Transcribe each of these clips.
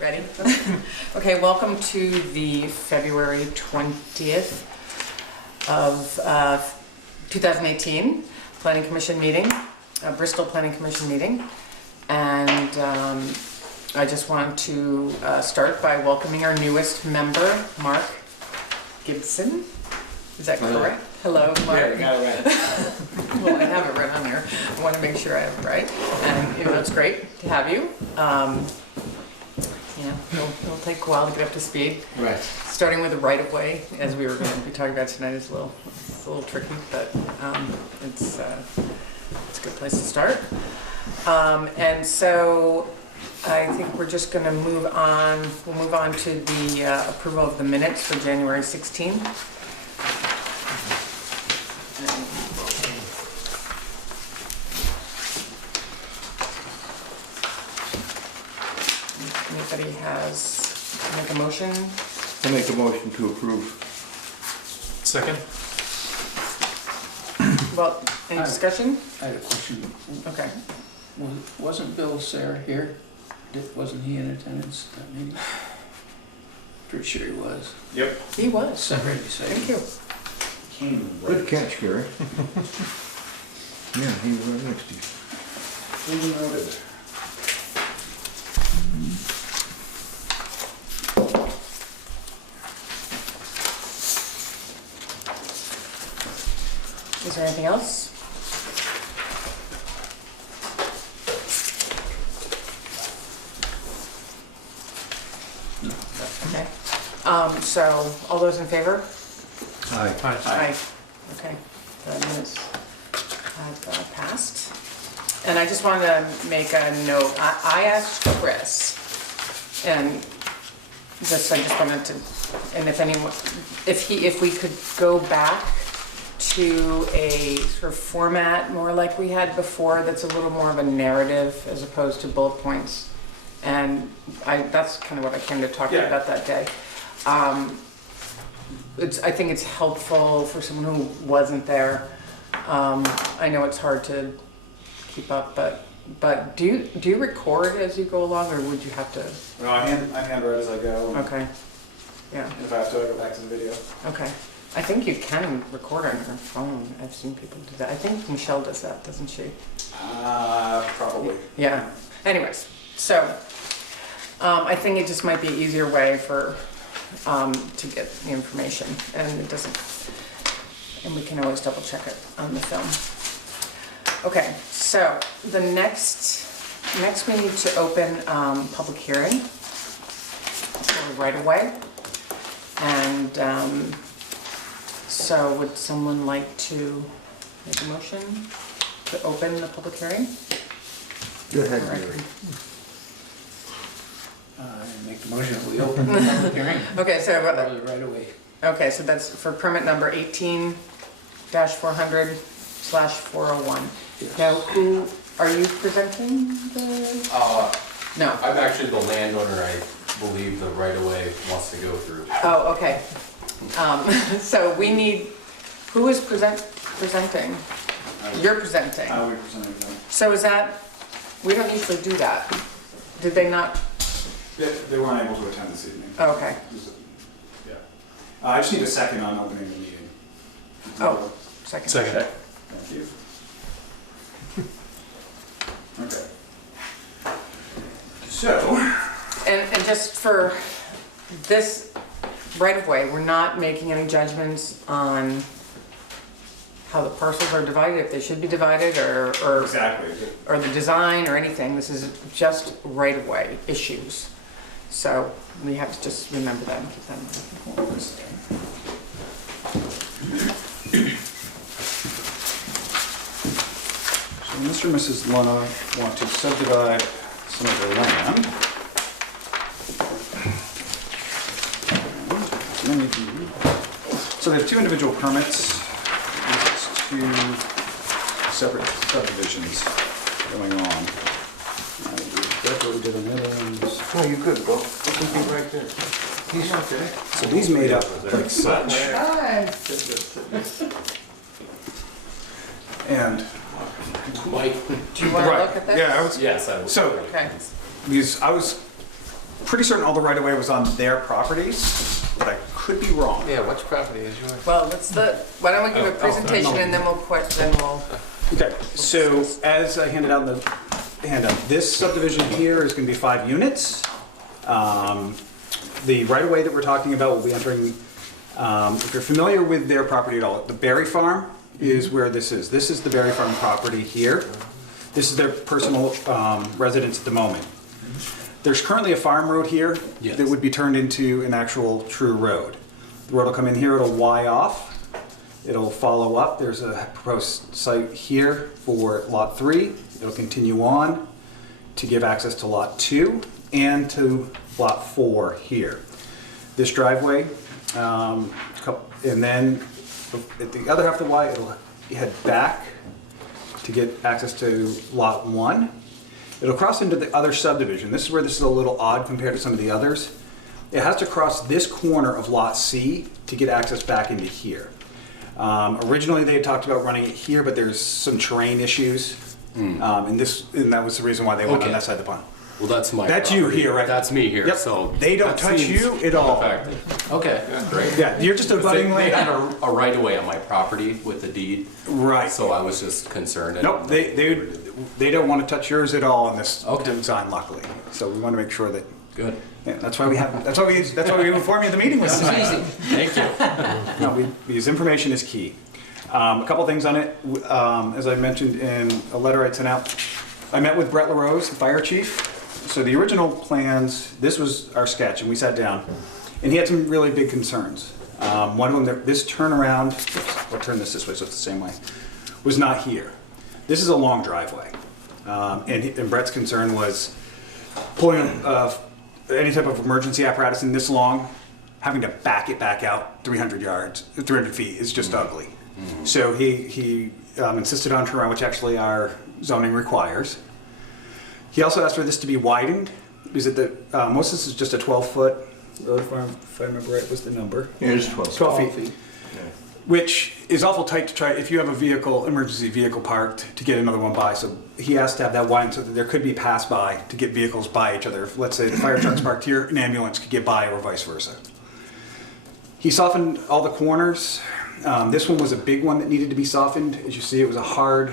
Ready? Okay, welcome to the February 20th of 2018 Planning Commission meeting, Bristol Planning Commission meeting. And I just want to start by welcoming our newest member, Mark Gibson. Is that correct? Hello, Mark. Yeah, you got it right. Well, I have it right on there. I want to make sure I have it right. And it's great to have you. It'll take a while to get up to speed. Right. Starting with the right-of-way, as we were going to be talking about tonight, is a little tricky, but it's a good place to start. And so I think we're just going to move on. We'll move on to the approval of the minutes for January 16th. Anybody make a motion? I make a motion to approve. Second? Well, any discussion? I had a question. Okay. Wasn't Bill Sayre here? Wasn't he in attendance at that meeting? Pretty sure he was. Yep. He was. Sorry to say. Thank you. Came Good catch, Gary. Yeah, he was right next to you. Duly noted. Is there anything else? No. Okay. So, all those in favor? Aye. Aye. Okay, the minutes have passed. And I just wanted to make a note. I asked Chris, and I just wanted to, and if we could go back to a sort of format more like we had before, that's a little more of a narrative as opposed to bullet points. And that's kind of what I came to talk to you about that day. I think it's helpful for someone who wasn't there. I know it's hard to keep up, but do you record as you go along, or would you have to? No, I handwrite as I go. Okay. Yeah. If I have to, I go back to the video. Okay. I think you can record on your phone. I've seen people do that. I think Michelle does that, doesn't she? Probably. Yeah. Anyways, so I think it just might be an easier way for to get the information, and it doesn't. And we can always double check it on the film. Okay. So the next we need to open public hearing right away, and. So would someone like to make a motion to open the public hearing? Go ahead, Gary. Make the motion that we open the public hearing. Okay, so Right away. okay, so that's for permit number 18-400/401. Yes. Now, who are you presenting the? No. I'm actually the landowner. I believe the right-of-way wants to go through. Oh, okay. So we need, who is presenting? You're presenting. I will be presenting them. So is that, we don't usually do that. Did they not? They weren't able to attend this evening. Oh, okay. Yeah. I just need a second on opening the meeting. Oh, second. Thank you. Okay. So. And just for this right of way, we're not making any judgments on how the parcels are divided, if they should be divided, or Exactly. or the design or anything. This is just right of way issues. So we have to just remember that and keep that in mind. So Mr. and Mrs. Luna want to subdivide some of their land. So they have two individual permits. There's two separate subdivisions going on. That's what we did on the other ones. Oh, you could, Bill. You can be right there. He's okay. So these made up like such. Hi. And Mike? Do you want to look at this? yeah, I was. Yes, I would. So Okay. these, I was pretty certain all the right-of-way was on their properties, but I could be wrong. Yeah, which property is yours? Well, why don't we give a presentation no. and then we'll Okay, so as I handed out in the handout, this subdivision here is gonna be 5 units. The right-of-way that we're talking about will be entering, if you're familiar with their property at all, the Berry Farm is where this is. This is the Berry Farm property here. This is their personal residence at the moment. There's currently a farm road here Yes. that would be turned into an actual true road. The road will come in here, it'll Y off. It'll follow up. There's a proposed site here for lot 3. It'll continue on to give access to lot 2 and to lot 4 here. This driveway, and then at the other half of the Y, it'll head back to get access to lot 1. It'll cross into the other subdivision. This is where this is a little odd compared to some of the others. It has to cross this corner of lot C to get access back into here. Originally, they had talked about running it here, but there's some terrain issues. And that was the reason why they went on Okay. that side of the pond. Well, that's my That's you property. here, right? That's me here, Yep. so. They don't that touch seems you at all. unaffected. Okay, great. Yeah, you're just a They budding they had land. a right of way on my property with the deed, Right. so I was just concerned. Nope, they don't want to touch yours at all in this Okay. design, luckily. So we want to make sure that, Good. yeah, that's why we inform you the meeting was tonight. Thank you. No, because information is key. A couple things on it. As I mentioned in a letter I sent out, I met with Brett LaRose, the fire chief. So the original plans, this was our sketch, and we sat down, and he had some really big concerns. One of them, this turnaround, I'll turn this way so it's the same way, was not here. This is a long driveway. And Brett's concern was pulling any type of emergency apparatus in this long, having to back it back out 300 feet is just ugly. So he insisted on turnaround, which actually our zoning requires. He also asked for this to be widened, because most of this is just a 12-foot, if I remember right, what's the number? It is 12. 12 feet. Which is awful tight to try, if you have a vehicle, emergency vehicle parked, to get another one by. So he asked to have that widened so that there could be pass-by to get vehicles by each other. If, let's say the fire truck's parked here, an ambulance could get by or vice versa. He softened all the corners. This one was a big one that needed to be softened. As you see, it was a hard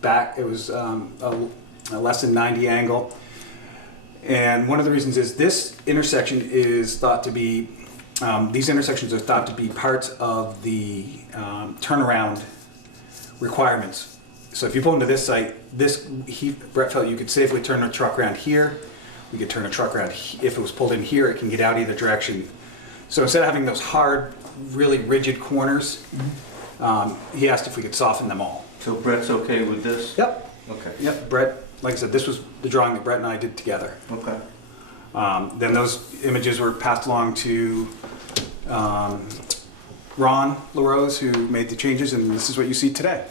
back, it was a less than 90 angle. And one of the reasons is this intersection is thought to be, these intersections are thought to be parts of the turnaround requirements. So if you pull into this site, Brett felt you could safely turn a truck around here. We could turn a truck around, if it was pulled in here, it can get out either direction. So instead of having those hard, really rigid corners, he asked if we could soften them all. So Brett's okay with this? Yep. Okay. Yep, Brett, like I said, this was the drawing that Brett and I did together. Okay. Then those images were passed along to Ron LaRose, who made the changes, and this is what you see today.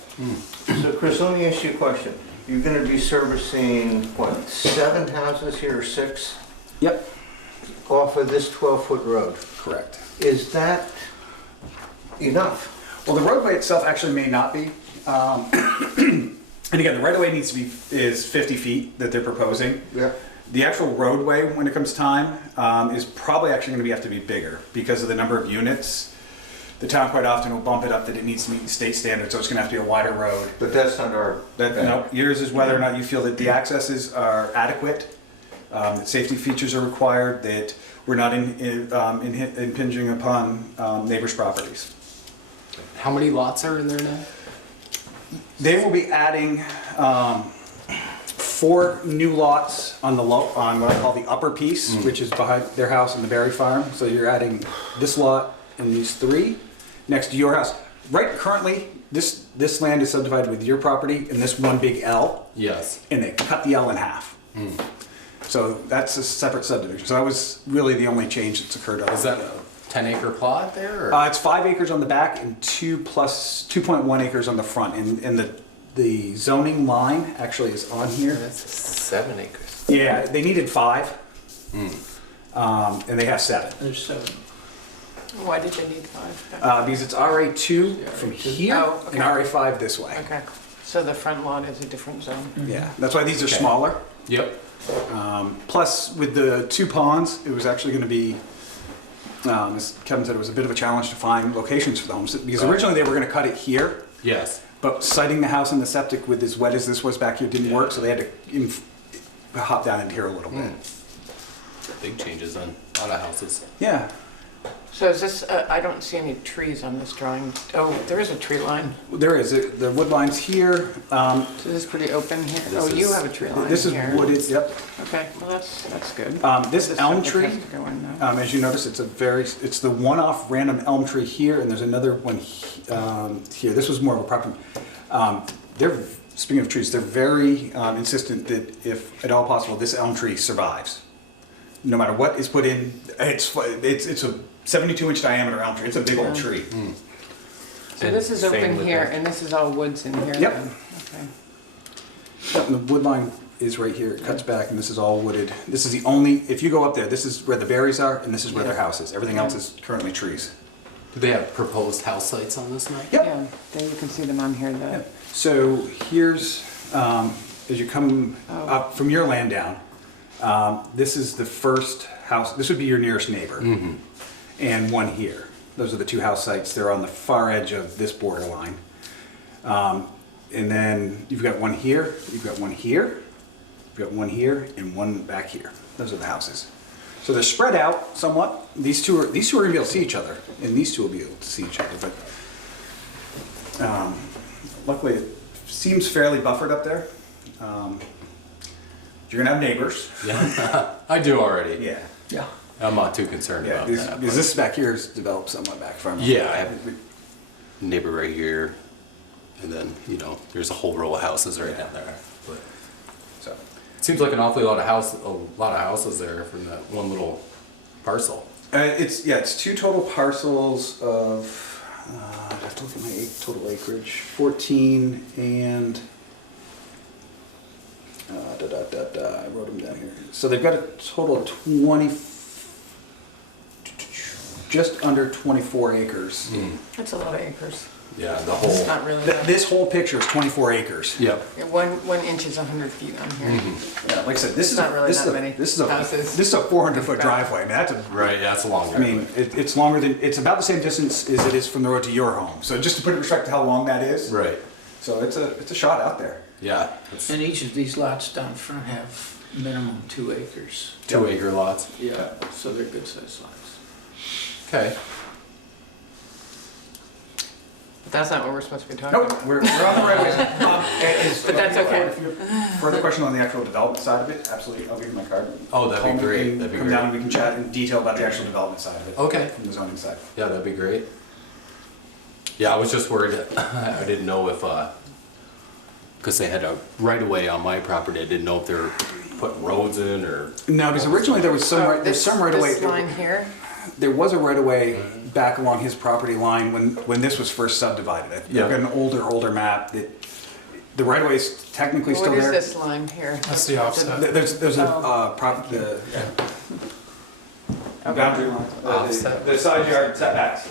So Chris, let me ask you a question. You're gonna be servicing, what, 7 houses here or 6 Yep. off of this 12-foot road? Correct. Is that enough? Well, the roadway itself actually may not be. And again, the right-of-way is 50 feet that they're proposing. Yeah. The actual roadway, when it comes time, is probably actually going to have to be bigger because of the number of units. The town quite often will bump it up that it needs to meet state standards, so it's going to have to be a wider road. But that's not our... No, yours is whether or not you feel that the accesses are adequate, that safety features are required, that we're not impinging upon neighbors' properties. How many lots are in there now? They will be adding 4 new lots on what I call the upper piece, which is behind their house and the Berry Farm. So you're adding this lot and these 3 next to your house. Right currently, this land is subdivided with your property and this one big L, Yes. and they cut the L in half. So that's a separate subdivision. So that was really the only change that's occurred. Is that a 10-acre plot there? Or? It's 5 acres on the back and 2.1 acres on the front. And the zoning line actually is on here. That's 7 acres. Yeah, they needed 5. And they have 7. There's 7. Why did they need 5? Because it's RA2 from here Oh, okay. and RA5 this way. Okay, so the front lot is a different zone. Yeah, that's why these are Okay. smaller. Yep. Plus, with the 2 ponds, it was actually going to be, as Kevin said, it was a bit of a challenge to find locations for the homes. Because originally they were going to cut it here, Yes. but siting the house and the septic with as wet as this was back here didn't work, so they had to hop down into here a little bit. Big changes on a lot of houses. Yeah. So is this, I don't see any trees on this drawing. Oh, there is a tree line. There is. The wood line's here. So this is pretty open here. This Oh, you is- have a tree line This is here. wooded, yep. Okay, well, that's good. This This elm septic tree, has to go in, though. as you notice, it's the one-off random elm tree here, and there's another one here. This was more of a problem. Speaking of trees, they're very insistent that if at all possible, this elm tree survives. No matter what is put in, it's a 72-inch diameter elm tree. It's a big old tree. So And this is same open with here, the- and this is all woods in here Yep. then? Okay. Yep, and the wood line is right here. It cuts back, and this is all wooded. This is the only, if you go up there, this is where the berries are, and this is where their house is. Everything else is currently trees. Do they have proposed house sites on this map? Yep. Yeah, then you can see them on here, the, So here's, as you come up from your land down, this is the first house, this would be your nearest neighbor. And one here. Those are the 2 house sites. They're on the far edge of this borderline. And then you've got one here, you've got one here, you've got one here, and one back here. Those are the houses. So they're spread out somewhat. These two are gonna be able to see each other, and these 2 will be able to see each other, but luckily it seems fairly buffered up there. You're gonna have neighbors. Yeah. I do already. Yeah. Yeah. I'm not too concerned Yeah, about because that. because this back here is developed somewhat back from. Yeah, I have neighbor right here, and then, there's a whole row of houses right down there. But So, it seems like an awfully lot of houses there from that one little parcel. it's 2 total parcels of, I'd have to look at my total acreage, 14 and, I wrote them down here. So they've got a total of 20, just under 24 acres. that's a lot of acres. Yeah, the It's whole. not really that. This whole picture is 24 acres. Yep. Yeah, 1 inch is 100 feet on here. Yeah, like I said, this It's is not really this is that a many this is a houses. this is a 400-foot driveway. I mean, that's a Right. Yeah, it's a long. I mean, it's longer than, it's about the same distance as it is from the road to your home. So just to put it in perspective how long that is. Right. So it's a shot out there. Yeah. It's And each of these lots down front have minimum 2 acres. 2-acre lots. Yeah, so they're good sized lots. Okay. But that's not what we're supposed to be talking about. Nope, we're on the right way. But that's okay. If you have further question on the actual development side of it, absolutely, I'll give you my card. Oh, that'd be Call me great, and that'd be Come great. down and we can chat in detail about the actual development side of it. Okay. From the zoning side. Yeah, that'd be great. Yeah, I was just worried. I didn't know if, because they had a right of way on my property. I didn't know if they were putting roads in or. No, because originally there was some, Oh, there's some right of way. This line here, There was a right of way back along his property line when this was first subdivided. I've Yeah. got an older map that, the right of way is technically still what is there. this line here? That's the offset. There's a, Oh. the Okay. boundary line, Offset. the side yard setbacks.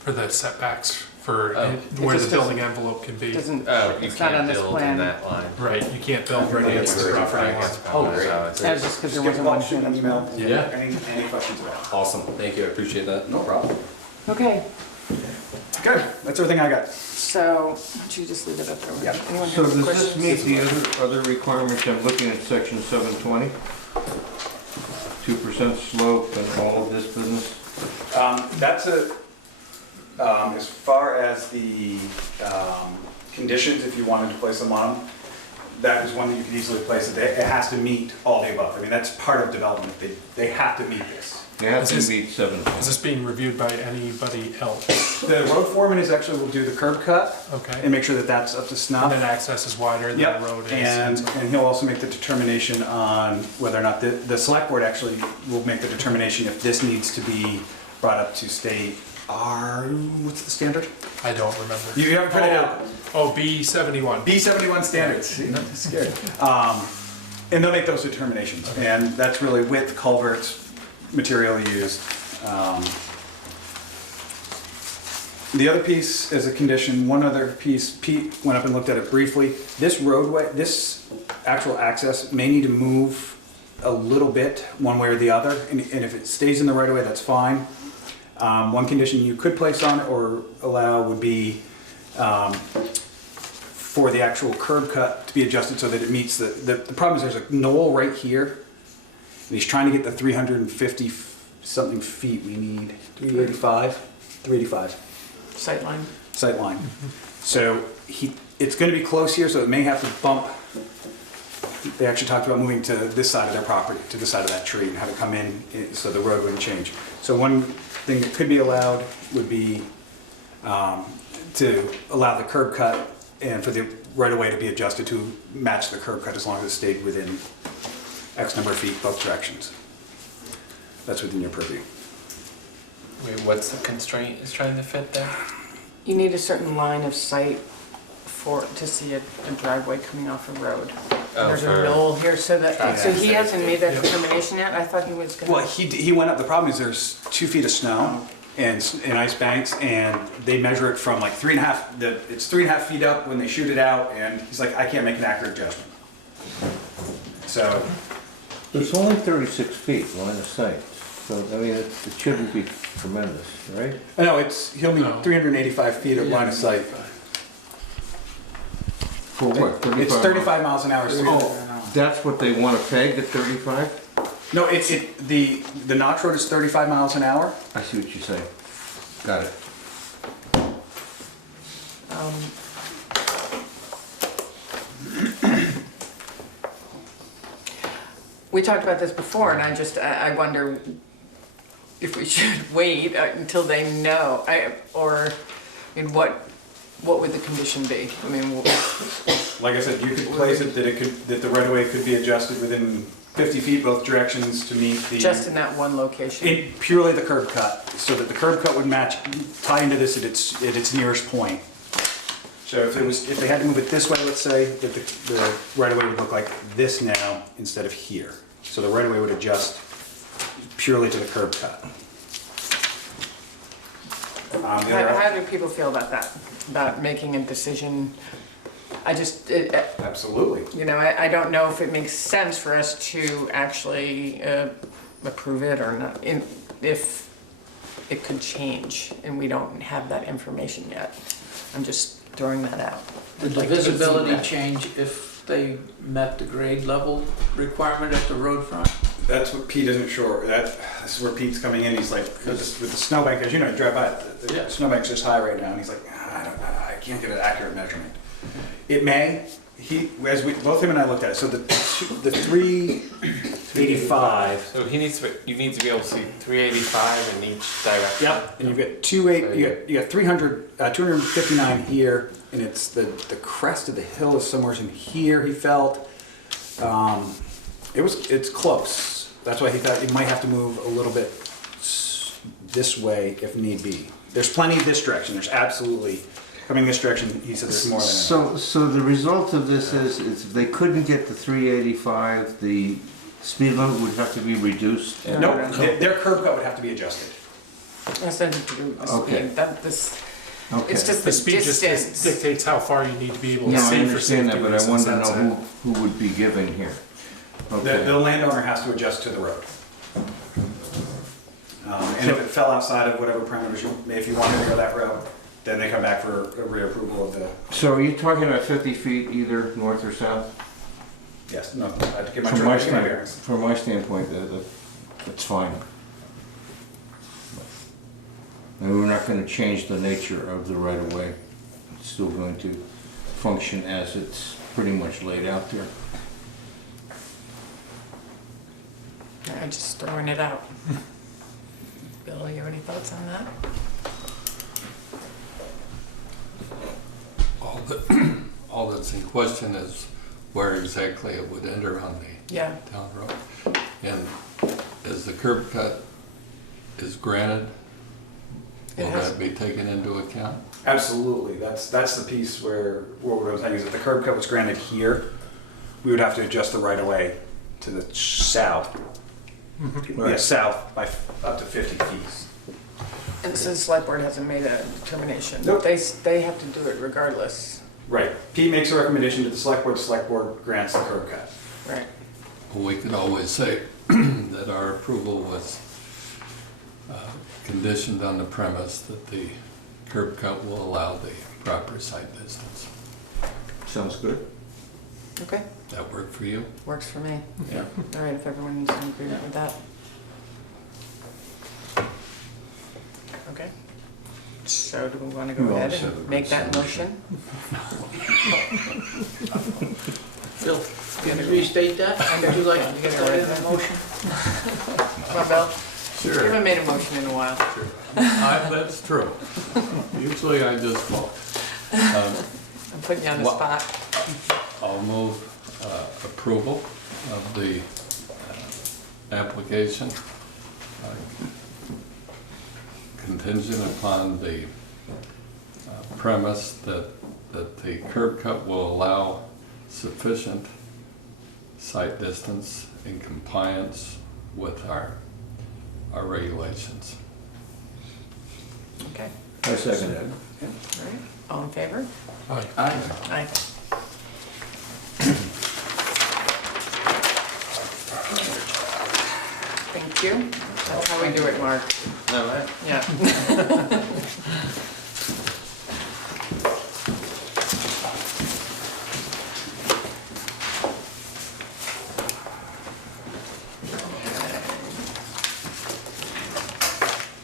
For the setbacks, for Oh. where It the just building envelope can be. Doesn't, Oh, you it's not on can't this build in plan. that line. Right, you can't build right against the Right property line. against Oh, property, great. so it's- That was just because there Just give wasn't a one call, shoot here. an email. Yeah. Any questions about it? Awesome. Thank you. I appreciate that. No problem. Okay, Good, that's everything I got. so, why don't you just leave it up there? Yeah. Anyone So have does questions? this meet the other requirements? I'm looking at section 720. 2% slope and all of this business? That's as far as the conditions, if you wanted to place them on them, that is one that you can easily place. It has to meet all the above. I mean, that's part of development. They have to meet this. They have to Is this- meet 720. Is this being reviewed by anybody else? The road foreman is actually will do the curb cut Okay. and make sure that that's up to And snuff. then access is wider than Yep, the road is. and he'll also make the determination on whether or not the select board actually will make the determination if this needs to be brought up to state what's the standard? I don't remember. You haven't put it out. Oh, B71. B71 standards. See, not too scared. And they'll make those determinations, and that's really width, culverts, material used. The other piece is a condition, one other piece, Pete went up and looked at it briefly. This roadway, this actual access may need to move a little bit one way or the other, and if it stays in the right of way, that's fine. One condition you could place on it or allow would be for the actual curb cut to be adjusted so that it meets the problem is there's a knoll right here, and he's trying to get the 350 something feet we need, 385 Sightline. sight line. So it's going to be close here, so it may have to bump. They actually talked about moving to this side of their property, to the side of that tree, and have it come in so the road wouldn't change. So one thing that could be allowed would be to allow the curb cut and for the right of way to be adjusted to match the curb cut as long as it stayed within X number of feet both directions. That's within your purview. Wait, what's the constraint is trying to fit there? You need a certain line of sight to see a driveway coming off a road. Oh, There's a for knoll here, so traffic he hasn't made that Yeah. determination yet. I thought he was gonna. Well, he went up, the problem is there's 2 feet of snow and ice banks, and they measure it from like 3.5, it's 3.5 feet up when they shoot it out, and he's like, I can't make an accurate judgment. So, It's only 36 feet line of sight, so, I mean, it shouldn't be tremendous, right? no, he'll need No. 385 feet of line of sight. For what, 35? It's 35 miles an hour. So Oh, that's what they want to peg at 35? no, the notch road is 35 miles an hour. I see what you're saying. Got it. We talked about this before, and I wonder if we should wait until they know, what would the condition be? I mean, Like I said, you could place it that the right of way could be adjusted within 50 feet both directions to meet the. just in that one location. Purely the curb cut, so that the curb cut would match, tie into this at its nearest point. So if they had to move it this way, let's say, that the right of way would look like this now instead of here. So the right of way would adjust purely to the curb cut. How do people feel about that? About making a decision? Absolutely. I don't know if it makes sense for us to actually approve it or not, if it could change and we don't have that information yet. I'm just throwing that out. Did the Like to see visibility that. change if they met the grade level requirement at the road front? That's what Pete isn't sure. This is where Pete's coming in. He's like, with the snowbank, as you know, you drive by it, the Yeah. snowbank's just high right now, and he's like, I can't get an accurate measurement. It may. Both him and I looked at it. So the 385. So you need to be able to see 385 in each direction. Yep. And you've got 259 here, and it's the crest of the hill is somewhere in here. He felt it's close. That's why he thought you might have to move a little bit this way if need be. There's plenty this direction. There's absolutely coming this direction. He said there's more than enough. So the result of this is if they couldn't get the 385, the speed limit would have to be reduced? and- No, their curb cut would have to be adjusted. That's nothing to do with the Okay. speed. Okay. It's just The the speed just distance. dictates how far you need to be able to No, I see for understand safety that, but I reasons, wanted to that's know it. who would be giving here. The Okay. landowner has to adjust to the road. And if it fell outside of whatever parameters if you wanted to go that road, then they come back for a reapproval of the, So are you talking about 50 feet either north or south? yes, no, I had to get my From my bearings. standpoint, that's fine. And we're not gonna change the nature of the right of way. It's still going to function as it's pretty much laid out there. I'm just throwing it out. Bill, you have any thoughts on that? All that's in question is where exactly it would enter on the Yeah. town road. And as the curb cut is granted, It will has- that be taken into account? Absolutely, that's the piece where, what I'm saying is if the curb cut was granted here, we would have to adjust the right of way to the south. Yeah, south by up to 50 feet. And since the select board hasn't made a determination, Nope. they have to do it regardless. Right. Pete makes a recommendation to the select board grants the curb cut. Right. We could always say that our approval was conditioned on the premise that the curb cut will allow the proper site distance. Sounds good. Okay, That work for you? works for me. Yeah. All right, if everyone's in agreement with that. Okay. So do we want to go We ahead always have a and good make that solution. motion? Phil, can you restate that? Would you like to get that in the motion? Come on, Bill. You Sure. haven't made a motion in a while. That's true. Usually I just vote. I'm putting you on the What? spot. I'll move approval of the application contingent upon the premise that the curb cut will allow sufficient site distance in compliance with our regulations. Okay, I second that. all right. All in favor? Aye. Aye. Aye. Thank you. That's how we do it, Mark. All right. Yeah.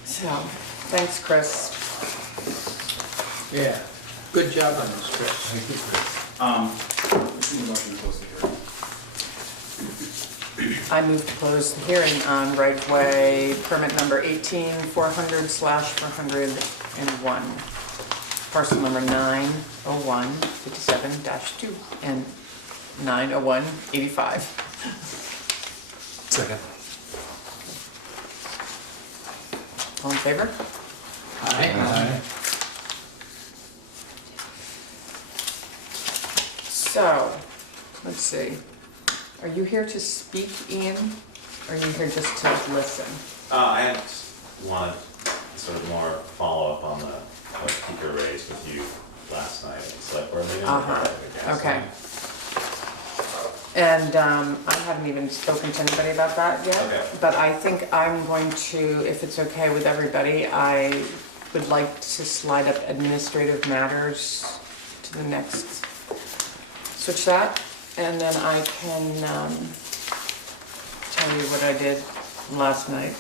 So, thanks, Chris. Yeah. Good job on this, Chris. Thank you, Chris. Need a motion to close the hearing. I move to close the hearing on right-of-way permit number 18-400/401, parcel number 90157-2 and 90185. Second. All in favor? Aye. So, let's see. Are you here to speak, Ian? Or are you here just to listen? I had wanted sort of more follow-up on the what Peter raised with you last night at the select board meeting. Okay. And I haven't even spoken to anybody about that yet. Okay. But I think I'm going to, if it's okay with everybody, I would like to slide up administrative matters to the next. Switch that, and then I can tell you what I did last night.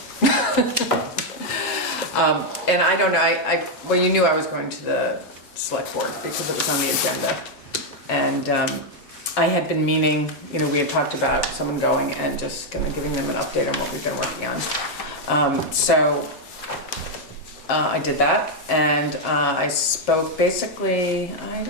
And I don't know, well, you knew I was going to the select board because it was on the agenda. And I had been meaning, we had talked about someone going and just kind of giving them an update on what we've been working on. So I did that, and I spoke basically, I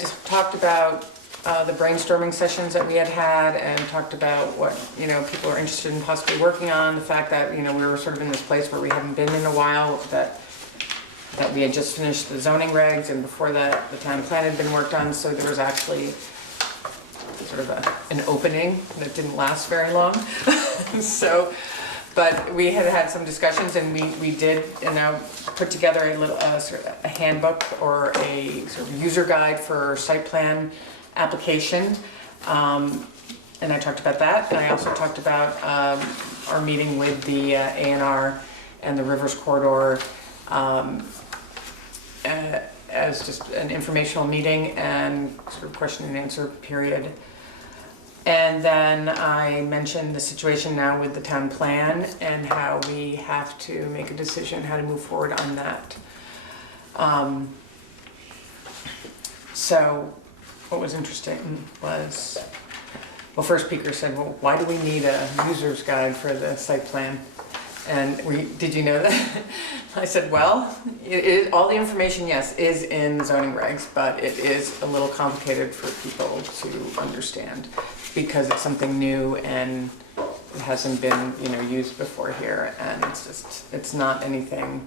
just talked about the brainstorming sessions that we had and talked about what, people are interested in possibly working on, the fact that, we were sort of in this place where we haven't been in a while, that we had just finished the zoning regs, and before that, the town plan had been worked on, so there was actually sort of an opening that didn't last very long. So, but we had some discussions, and we did, put together a little, sort of a handbook or a sort of user guide for site plan application. And I talked about that, and I also talked about our meeting with the A&R and the Rivers Corridor as just an informational meeting and sort of question and answer period. And then I mentioned the situation now with the town plan and how we have to make a decision how to move forward on that. So what was interesting was, well, first speaker said, well, why do we need a user's guide for the site plan? And did you know that? I said, well, all the information, yes, is in zoning regs, but it is a little complicated for people to understand because it's something new and it hasn't been, used before here, and it's not anything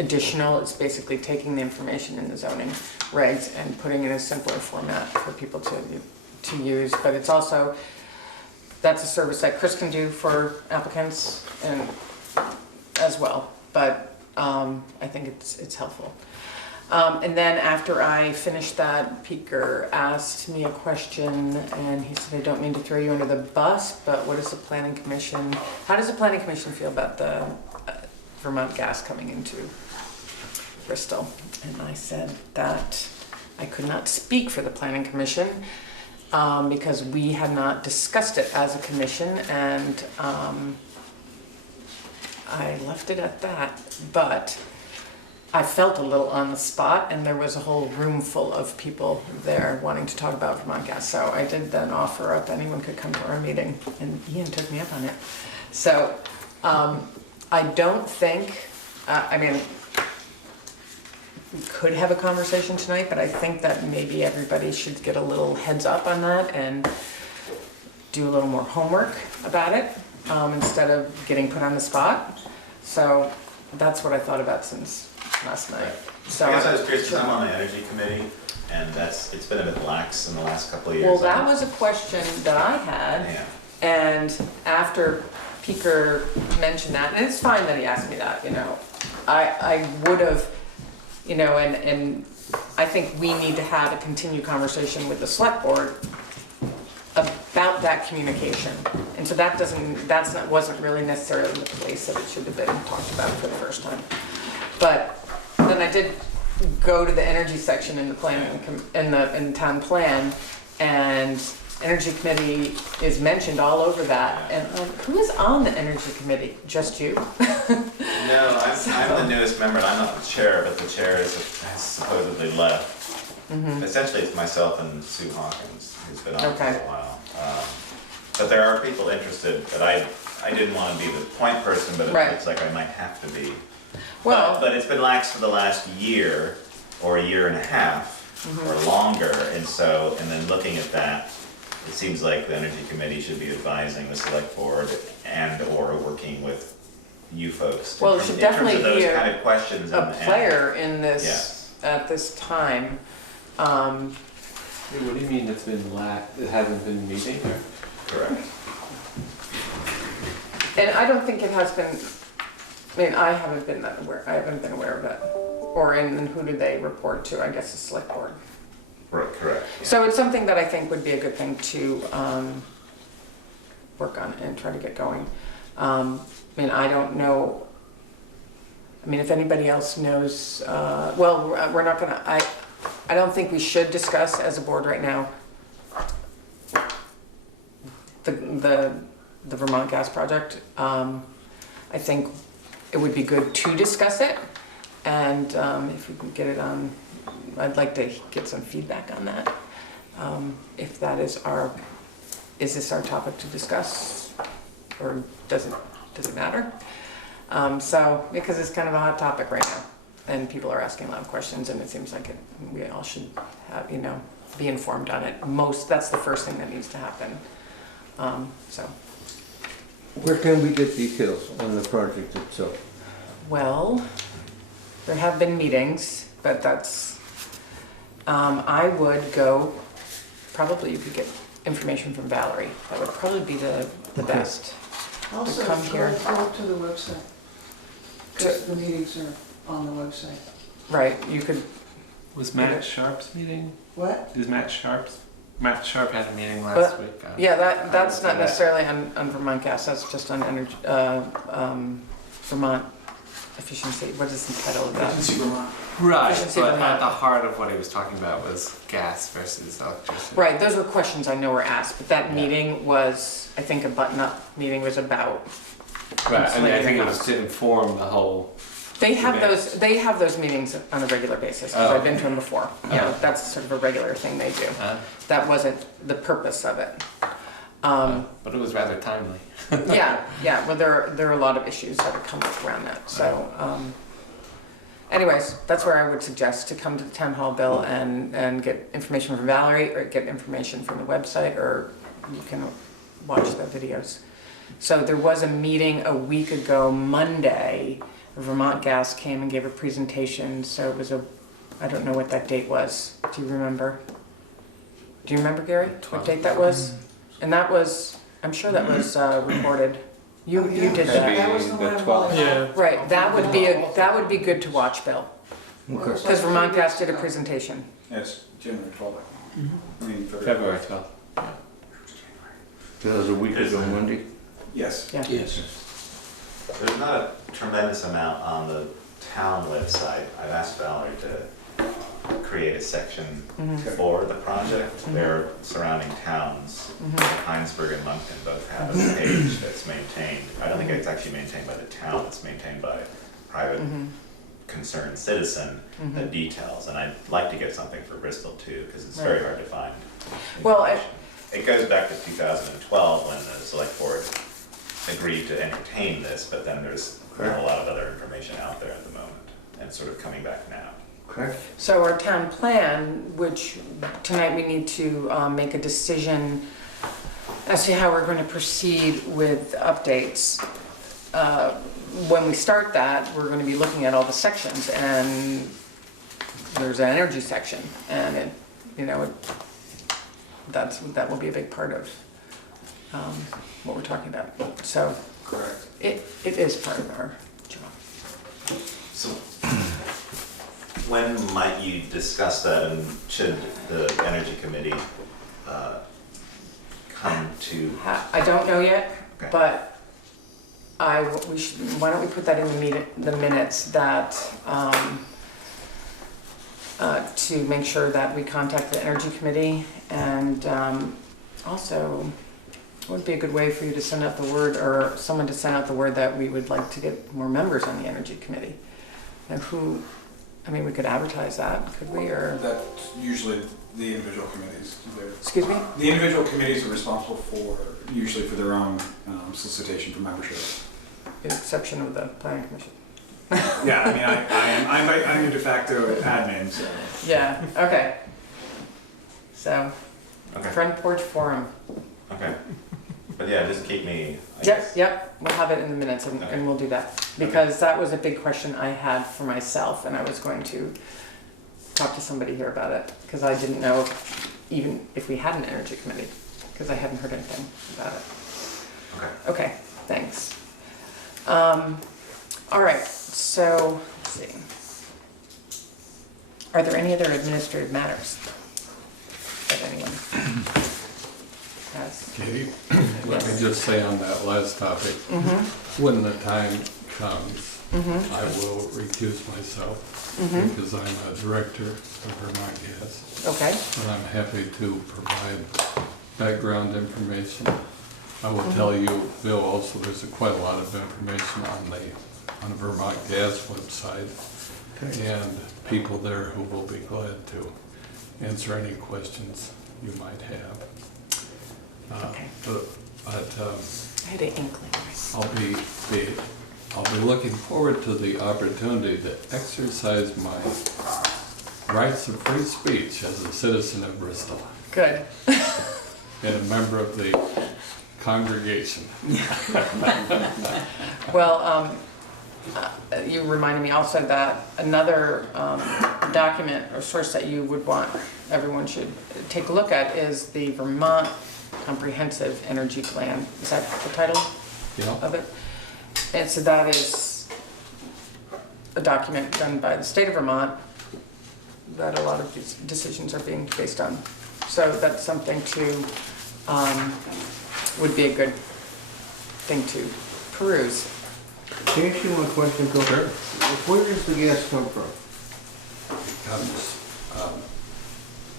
additional. It's basically taking the information in the zoning regs and putting it in a simpler format for people to use. But it's also, that's a service that Chris can do for applicants, and as well, but I think it's helpful. And then after I finished that, Peeker asked me a question, and he said, I don't mean to throw you under the bus, but what is the planning commission, how does the planning commission feel about the Vermont gas coming into Bristol? And I said that I could not speak for the planning commission because we had not discussed it as a commission, and I left it at that. But I felt a little on the spot, and there was a whole room full of people there wanting to talk about Vermont gas. So I did then offer up anyone could come to our meeting, and Ian took me up on it. So I don't think, I mean, we could have a conversation tonight, but I think that maybe everybody should get a little heads up on that and do a little more homework about it instead of getting put on the spot. So that's what I thought about since last night. So I guess I was curious, because I'm on the energy committee, and it's been a bit lax in the last couple of years. Well, that was a question that I had, Yeah. and after Peeker mentioned that, and it's fine that he asked me that, you know, I would have, you know, and I think we need to have a continued conversation with the select board about that communication. And so wasn't really necessarily the place that it should have been talked about for the first time. But then I did go to the energy section in the plan, in the town plan, and energy committee is mentioned all over that. And who is on the energy committee? Just you? No, I'm the newest member, and I'm not the chair, but the chair has supposedly left. Essentially, it's myself and Sue Hawkins, who's been on for a while. But there are people interested, but I didn't want to be the point person, but it looks like I might have to be. Well, but it's been lax for the last year or a year and a half or longer, and then looking at that, it seems like the energy committee should be advising the select board and or working with you folks. Well, it should definitely be those kind of questions a player in this at this time. What do you mean it's been it hasn't been meeting? Or? Correct. And I don't think it has been. I mean, I haven't been aware of it. Or and who do they report to? I guess the select board. Right, correct. Yeah. So it's something that I think would be a good thing to work on and try to get going. I mean, I don't know. I mean, if anybody else knows, well, we're not gonna. I don't think we should discuss as a board right now the Vermont gas project. I think it would be good to discuss it, and if we can get it on, I'd like to get some feedback on that. If that is this our topic to discuss, or does it matter? So, because it's kind of a hot topic right now, and people are asking a lot of questions, and it seems like we all should have, you know, be informed on it. That's the first thing that needs to happen. So. Where can we get details on the project itself? Well, there have been meetings, but that's, I would go, probably you could get information from Valerie. That would probably be the best. Also, come here. go to the website, because the meetings are on the website. Right, you could, Was Matt Sharp's meeting? What? Matt Sharp had a meeting last week. yeah, that's not that. necessarily on Vermont gas, that's just on energy, Vermont efficiency, what is the title of that? Efficiency Vermont. Right, Efficiency but Vermont. at the heart of what he was talking about was gas versus electricity. Right, those were questions I know were asked, but that meeting was, I think a button-up meeting was about. Right, I mean, I think it was insulating to inform the whole. They have Debates. those meetings on a regular basis, because Oh, I've been to them before. Yeah, Oh. that's sort of a regular thing they do. That wasn't the purpose of it. But it was rather timely. Yeah, well, there are a lot of issues that have come up around that, so, anyways, that's where I would suggest to come to the town hall, Bill, and get information from Valerie, or get information from the website, or you can watch the videos. So there was a meeting a week ago, Monday, Vermont Gas came and gave a presentation, so it was I don't know what that date was, do you remember? Do you remember, Gary, what date that was? And that was, I'm sure that was recorded. You did that. That was the one. The 12th. Yeah. Right, that would be good to watch, Bill, Okay. because Vermont Gas did a presentation. It's January 12th. I mean, February 12th. That was a week ago Monday? Yes. Yeah. Yes. There's not a tremendous amount on the town website. I've asked Valerie to create a section for the project. There are surrounding towns, Heinsberg and Moncton both have a page that's maintained. I don't think it's actually maintained by the town, it's maintained by private concerned citizen that details. And I'd like to get something for Bristol too, because it's very hard to find. Well, It goes back to 2012 when the select board agreed to entertain this, but then there's a lot of other information out there at the moment, and it's sort of coming back now. Okay. So our town plan, which tonight we need to make a decision as to how we're going to proceed with updates. When we start that, we're going to be looking at all the sections, and there's an energy section, and it, you know, that will be a big part of what we're talking about. So Correct. it is part of our job. So, when might you discuss that, and should the Energy Committee come to? I don't know yet, Okay. but we should, why don't we put that in the minutes that, to make sure that we contact the Energy Committee, and also, it would be a good way for you to send out the word, or someone to send out the word that we would like to get more members on the Energy Committee. And we could advertise that, could we, or, That's usually the individual committees. excuse me? The individual committees are responsible usually for their own solicitation for membership. With the exception of the planning commission. Yeah, I mean, I'm a de facto admin, so. Yeah, okay. So, Okay. Front Porch Forum. Okay. But yeah, just keep me. I guess. Yep, we'll have it in the minutes and we'll do that. Because that was a big question I had for myself, and I was going to talk to somebody here about it, because I didn't know even if we had an energy committee, because I hadn't heard anything about it. Okay. Okay, thanks. All right, so, let's see. Are there any other administrative matters that anyone has? Katie, let me just say on that last topic, when the time comes, I will recuse myself because I'm a director of Vermont Gas. Okay, And I'm happy to provide background information. I will tell you, Bill, also there's quite a lot of information on the Vermont Gas website, and people there who will be glad to answer any questions you might have. Okay. But I had an inkling. I'll be looking forward to the opportunity to exercise my rights of free speech as a citizen of Bristol Good. and a member of the congregation. Well, you reminded me also that another document or source that you would want, everyone should take a look at, is the Vermont Comprehensive Energy Plan. Is that the title Yeah. of it? And so that is a document done by the state of Vermont that a lot of these decisions are being based on. So that's something to, would be a good thing to peruse. Can I ask you one question, Bill? Sure. Where does the gas come from? It comes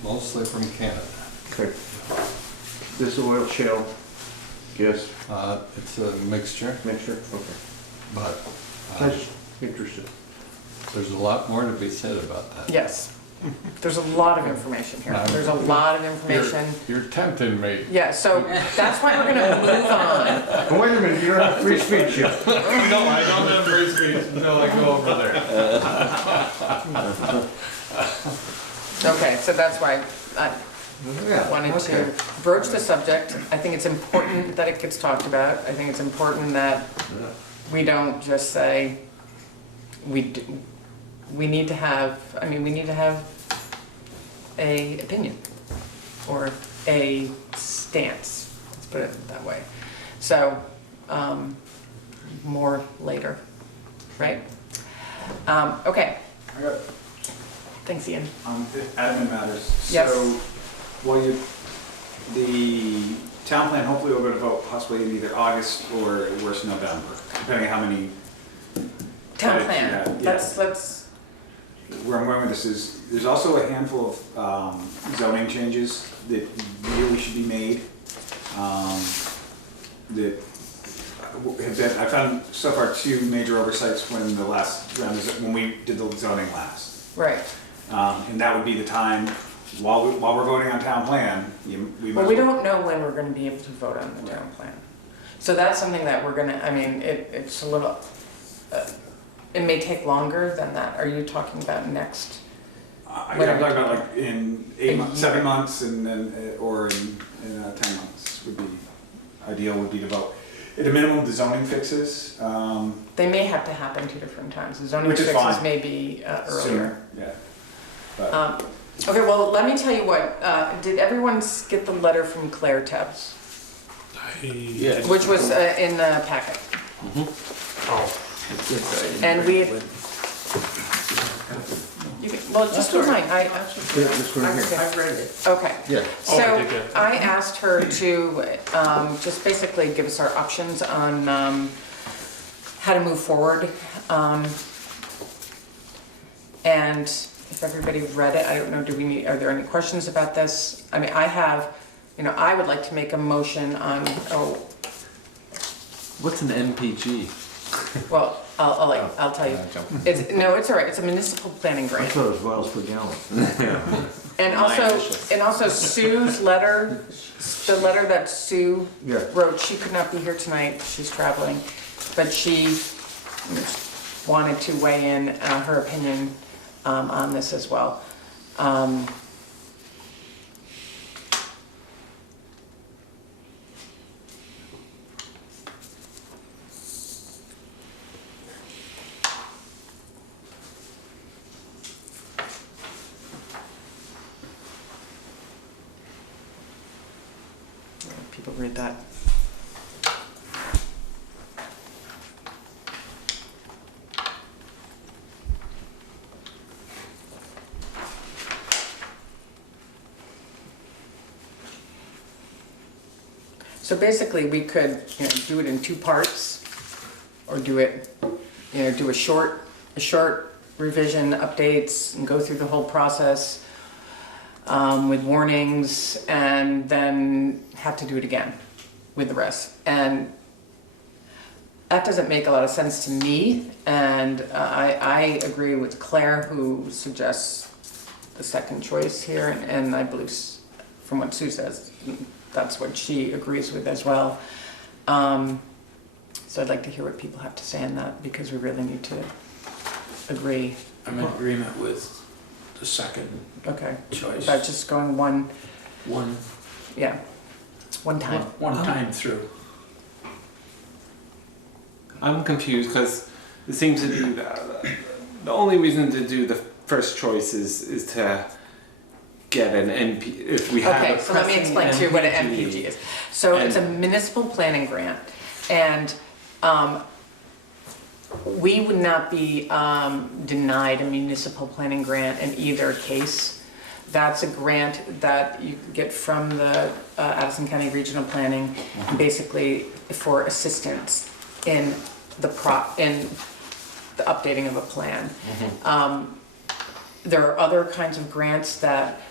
mostly from Canada. Okay. This oil shale gas It's a mixture, mixture? Okay. but I was interested. there's a lot more to be said about that. Yes, there's a lot of information here. There's a lot of information. You're tempting me. Yeah, so that's why we're gonna move on. Oh, wait a minute, you don't have free speech yet. No, I don't have free speech until I go over there. Okay, so that's why I Yeah, wanted to okay. broach the subject. I think it's important that it gets talked about. I think it's important that we don't just say, we need to have, we need to have a opinion or a stance, let's put it that way. So, more later, right? Okay, I got thanks, Ian. the admin matters. Yes. So, while the town plan hopefully will go to vote possibly in either August or worse November, depending on how many. Town edits you plan, have. Yeah. let's, Where I'm going with this is, there's also a handful of zoning changes that really should be made. That have been, I found so far 2 major oversights when the last round, when we did the zoning last. right. And that would be the time, while we're voting on town plan, we might Well, as we well. don't know when we're gonna be able to vote on the town plan. So that's something that we're gonna, I mean, it's a little, it may take longer than that. Are you talking about next? I'm When are talking you about like in A 7 year. months and then, or in 10 months would be, ideal would be to vote. At a minimum, the zoning fixes, They may have to happen 2 different times. The zoning Which is fixes fine. may be earlier. sooner, yeah. But, Okay, well, let me tell you what, did everyone get the letter from Claire Tubbs? Yeah. Which was in the packet? Oh, And we, you can, well, just do mine, I've read it. okay. Yeah. Oh, I So did get it. I asked her to just basically give us our options on how to move forward. And if everybody read it, I don't know, are there any questions about this? I mean, I have, I would like to make a motion on, What's an MPG? well, I'll tell you. It's all right, it's a municipal planning grant. thought it was miles per gallon. And also Sue's letter, the letter that Sue Yeah. wrote, she could not be here tonight, she's traveling, but she wanted to weigh in her opinion on this as well. People read that. So basically, we could, do it in 2 parts, or do it, do a short revision, updates, and go through the whole process with warnings, and then have to do it again with the rest. And that doesn't make a lot of sense to me, and I agree with Claire, who suggests the second choice here, and I believe from what Sue says, that's what she agrees with as well. So I'd like to hear what people have to say on that, because we really need to agree. I'm in agreement with the second Okay, choice. about just going one One time. time through. I'm confused because it seems to do the only reason to do the first choice is to get an NP, if we have Okay, a so let me pressing explain to you what an MPG is. So it's a municipal planning grant, and we would not be denied a municipal planning grant in either case. That's a grant that you get from the Addison County Regional Planning, basically for assistance in the updating of a plan. There are other kinds of grants that,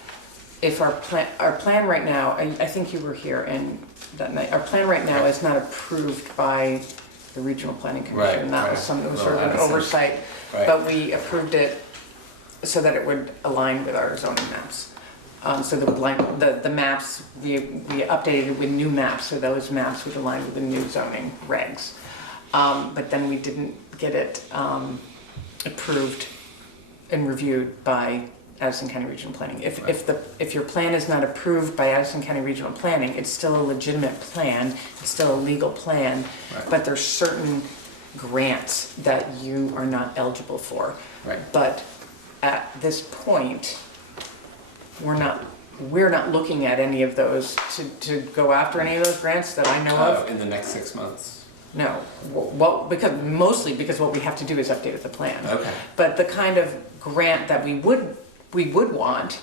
if our plan right now, I think you were here and that night, our plan right now is not approved by the Regional Planning Commission. Right, That was right. some, it was Well, sort of an Addison. oversight, Right. but we approved it so that it would align with our zoning maps. So the maps, we updated it with new maps, so those maps would align with the new zoning regs. But then we didn't get it approved and reviewed by Addison County Regional Planning. If your plan is not approved by Addison County Regional Planning, it's still a legitimate plan, it's still a legal plan, Right. but there's certain grants that you are not eligible for. Right. But at this point, we're not looking at any of those to go after any of those grants that I know of. in the next 6 months. No, mostly because what we have to do is update the plan. Okay. But the kind of grant that we would want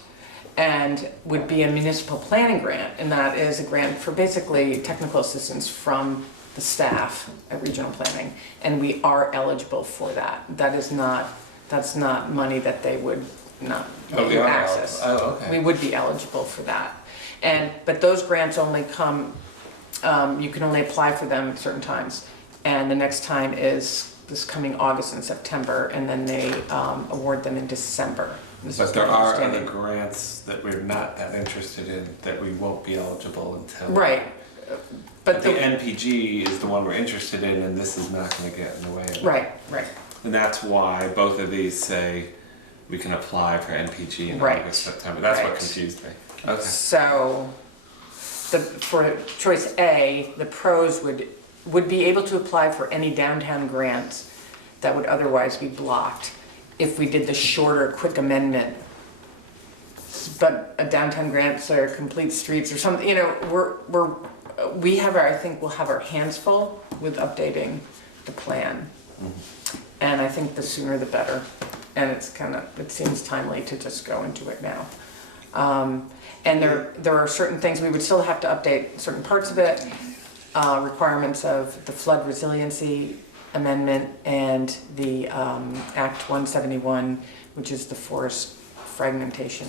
and would be a municipal planning grant, and that is a grant for basically technical assistance from the staff at regional planning, and we are eligible for that. That's not money that they would not Oh, give we are access. eligible. Oh, okay. We would be eligible for that. But those grants only come, you can only apply for them at certain times. And the next time is this coming August and September, and then they award them in December. This is But there my are other understanding. grants that we're not that interested in that we won't be eligible until. Right. But the NPG is the one we're interested in, and this is not going to get in the way of it. Right. And that's why both of these say we can apply for NPG in Right. August, September. That's what Right. confused me. Okay. So, for choice A, the pros would be able to apply for any downtown grants that would otherwise be blocked if we did the shorter, quick amendment. But a downtown grants or complete streets or something, I think we'll have our hands full with updating the plan. And I think the sooner the better. And it seems timely to just go into it now. And there are certain things, we would still have to update certain parts of it, requirements of the flood resiliency amendment and the Act 171, which is the forest fragmentation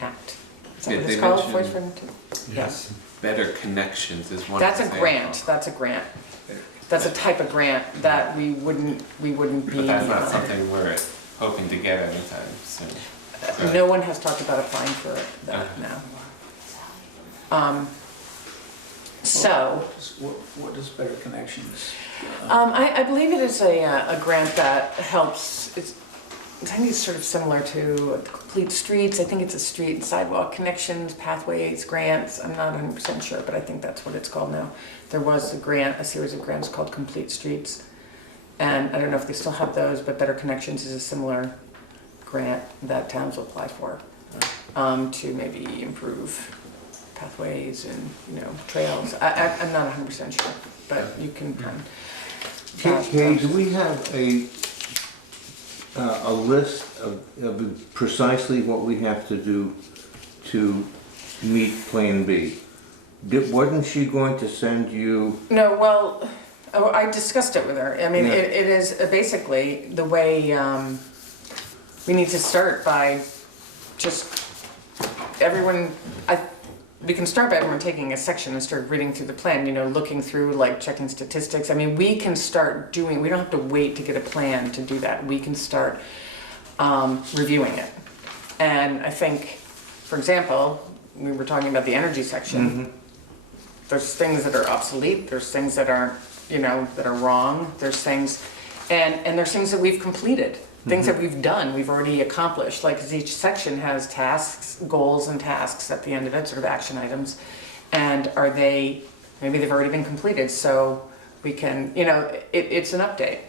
Act. Is that Yeah, what they it's called? mentioned- Forest fragmentation? Yes. Better connections is one. That's a example. grant, that's a grant. That's a type of grant that we wouldn't be. But that's not something we're hoping to get anytime soon. No one has talked about applying for that now. So, What does Better Connections? I believe it is a grant that helps, I think it's sort of similar to Complete Streets. I think it's a street and sidewalk connections, pathways, grants. I'm not 100% sure, but I think that's what it's called now. There was a series of grants called Complete Streets. And I don't know if they still have those, but Better Connections is a similar grant that towns will apply for to maybe improve pathways and, trails. I'm not 100% sure, but you can find. Katie, do we have a list of precisely what we have to do to meet Plan B? Wasn't she going to send you? No, well, I discussed it with her. I mean, it is basically the way we need to start by just everyone. We can start by everyone taking a section and start reading through the plan. Looking through, like checking statistics. I mean, we can start doing. We don't have to wait to get a plan to do that. We can start reviewing it. And I think, for example, we were talking about the energy section. Mm-hmm. There's things that are obsolete. There's things that aren't, that are wrong. There's things, and there's things that we've completed, things that we've done, we've already accomplished. Like, 'cause each section has tasks, goals, and tasks at the end of it, sort of action items. And maybe they've already been completed, so we can, it's an update.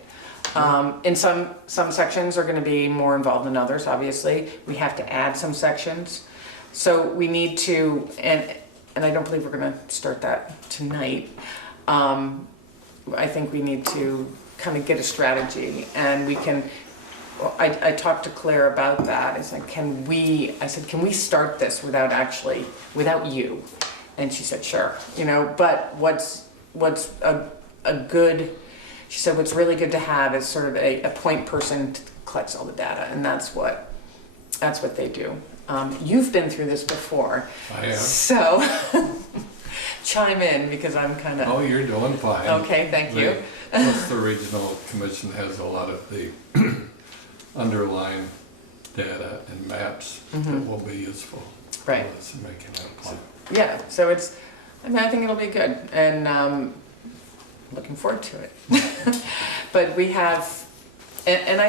And some sections are going to be more involved than others. Obviously, we have to add some sections, so we need to, and I don't believe we're going to start that tonight. I think we need to kind of get a strategy, and we can. I talked to Claire about that. It's like, can we start this without you? And she said, sure. But what's a good. She said, what's really good to have is sort of a point person to collects all the data, and that's what they do. You've been through this before. I have. So chime in, because I'm kind of. Oh, you're doing fine. Okay, thank you. Plus, the regional commission has a lot of the underlying data and maps that will be useful. Right. For us in making that plan. Yeah, so I think it'll be good, and looking forward to it. But we have, and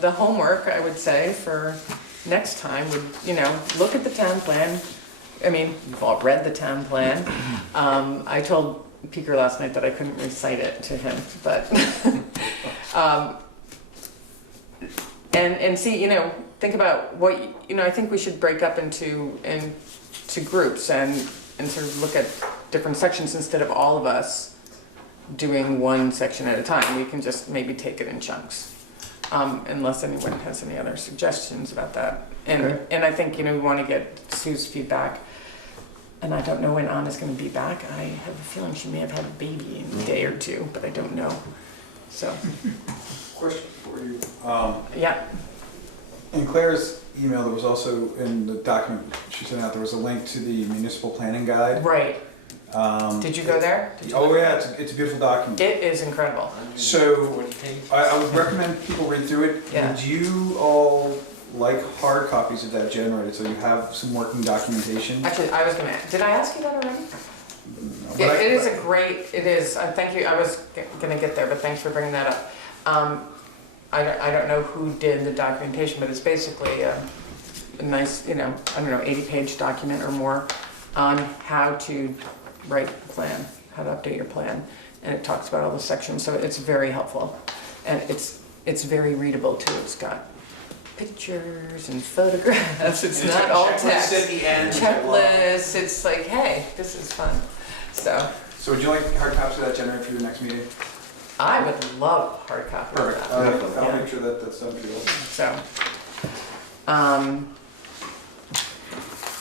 the homework, I would say, for next time would, look at the town plan. I mean, you've all read the town plan. I told Peter last night that I couldn't recite it to him, but, and see, think about what, I think we should break up into groups and sort of look at different sections instead of all of us doing one section at a time. We can just maybe take it in chunks, unless anyone has any other suggestions about that. And I think, we want to get Sue's feedback. And I don't know when Anna's going to be back. I have a feeling she may have had a baby in a day or two, but I don't know. So, Question for you. yeah. In Claire's email, there was also, in the document she sent out, there was a link to the municipal planning guide. Right. Did you go there? Did you look Yeah, at it's a beautiful document. it? It is incredible. So, I would recommend people read through it. Yeah. Would you all like hard copies of that generated, so you have some working documentation? Actually, I was gonna, did I ask you that already? No, but It is a great, it is, thank you, I was gonna get there, but thanks for bringing that up. I don't know who did the documentation, but it's basically a nice, 80-page document or more on how to write a plan, how to update your plan. And it talks about all the sections, so it's very helpful. And it's very readable too. It's got pictures and photographs. It's not all text. At the end. Checklists. It's like, hey, this is fun. So would you like hard copies of that generated for your next meeting? I would love hard copies of Perfect. that. I'll Yeah. make sure that that's done for you.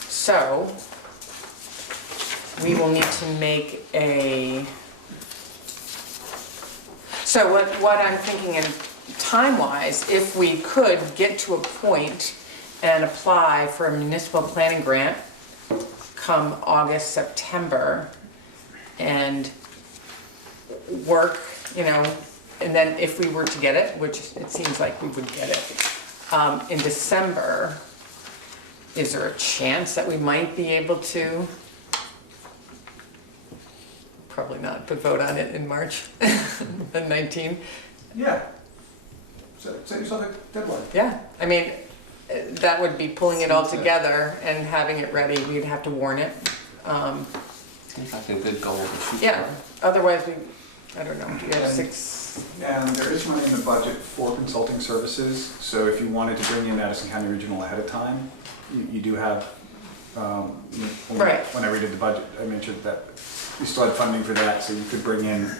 So we will need to make a. So what I'm thinking in time-wise, if we could get to a point and apply for a municipal planning grant come August, September, and work, and then if we were to get it, which it seems like we would get it, in December, is there a chance that we might be able to? Probably not, but vote on it in March, the 19th. Yeah. Set yourself a deadline. Yeah, I mean, that would be pulling it all together and having it ready. We'd have to warn it. Seems like a good goal to shoot Yeah, for. otherwise I don't know, do you have And- 6? And there is money in the budget for consulting services, so if you wanted to bring in Madison County Regional ahead of time, you do have, Right. when I redid the budget, I mentioned that you still had funding for that, so you could bring in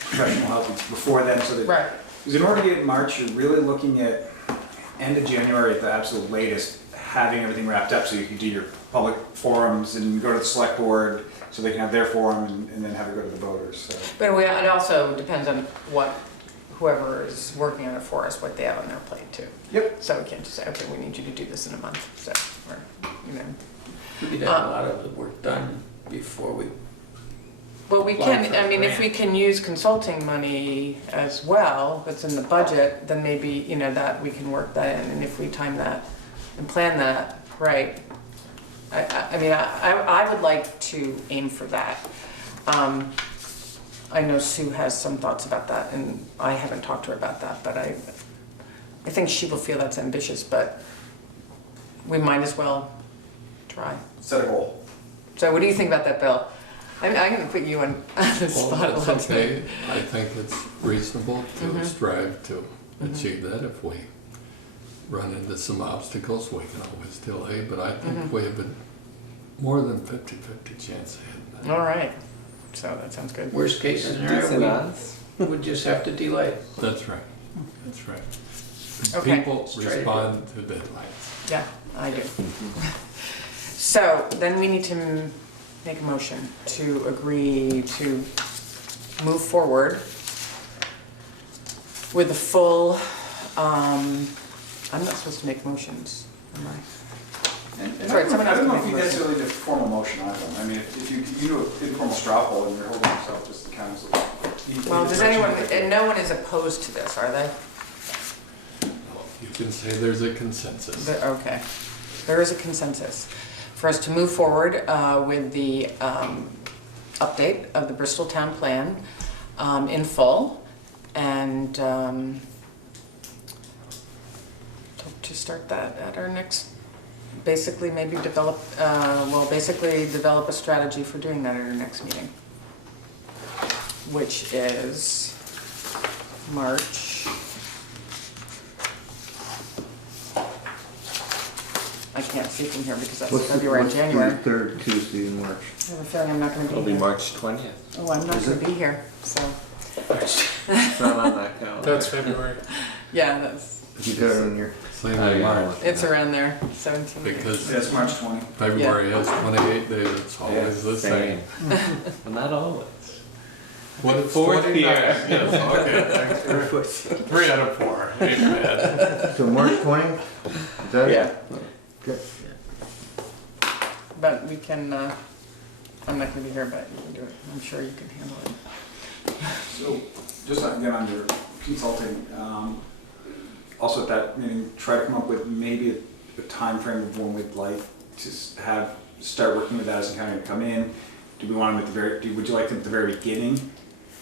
professional help before then, so that. Right, Because in order to get it in March, you're really looking at end of January at the absolute latest, having everything wrapped up, so you can do your public forums and go to the select board, so they can have their forum and then have it go to the voters, so. but it also depends on what, whoever is working on it for us, what they have on their plate too. Yep. So we can't just say, okay, we need you to do this in a month, so, or, We could have a lot of the work done before we, Well, we Apply can, for a I mean, if we grant. can use consulting money as well, that's in the budget, then maybe, that we can work that in, and if we time that and plan that, right. I mean, I would like to aim for that. I know Sue has some thoughts about that, and I haven't talked to her about that, but I think she will feel that's ambitious, but we might as well try. Set a goal. So what do you think about that, Bill? I'm gonna put you on the Well, spot a lot that's today. okay. I think it's reasonable to strive to achieve that. If we run into some obstacles, we can always delay, but I think we have a more than 50-50 chance of hitting that. All right, so that sounds good. worst case scenario, we would just have to delay it. That's right, that's right. Okay. People Let's try to do respond to deadlines. Yeah, I do. So then we need to make a motion to agree to move forward with the full, I'm not supposed to make motions, am I? And That's right, someone I else don't know can if you make a necessarily need a formal motion on them. I mean, if you do an informal straw poll and you're holding yourself just the council. Well, does anyone, and no one is opposed to this, are they? You can say there's a consensus. Okay, there is a consensus for us to move forward with the update of the Bristol Town Plan in full, and to start that at our next, basically maybe develop a strategy for doing that at our next meeting, which is March. I can't can't see from here because that's What's the- February and what's the January. third Tuesday in March? I have a feeling I'm not gonna It'll be be here. March 20th. Oh, I'm not gonna be here, so, It's not on that calendar. That's February. yeah, that's, You got it on your, Same Oh, in yeah. March. it's around there, 17. Because That's March 20. February has 28 days, it's always the same. Well, not always. What is Fourth 49? year. Yes, okay, thanks. 3 out of 4, ain't bad. so March 20? Is that it? Yeah, Okay. but we can, I'm not gonna be here, but you can do it. I'm sure you can handle it. So, just again on your consulting, also at that meeting, try to come up with maybe a time frame of when we'd like to start working with Addison County to come in. Do we want them at the would you like them at the very beginning?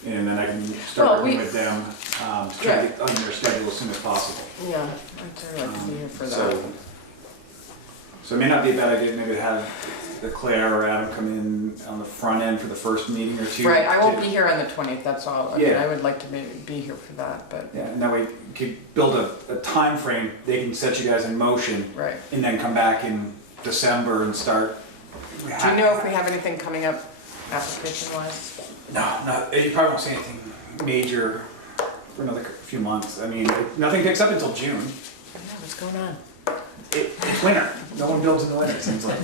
And then I can start Well, working we- with them, to try to get on their schedule as soon as possible. Yeah, I'd sure like to be here for that. So it may not be a bad idea maybe to have Claire or Adam come in on the front end for the first meeting or two. Right, I won't to- be here on the 20th, that's all. I mean, Yeah. I would like to be here for that, but, Yeah, and that way you could build a time frame. They can set you guys in motion right. and then come back in December and start. Do you know if we have anything coming up application-wise? No, you probably won't see anything major for another few months. I mean, nothing picks up until June. I don't know, what's going on? It's winter. No one builds in the winter, it seems like.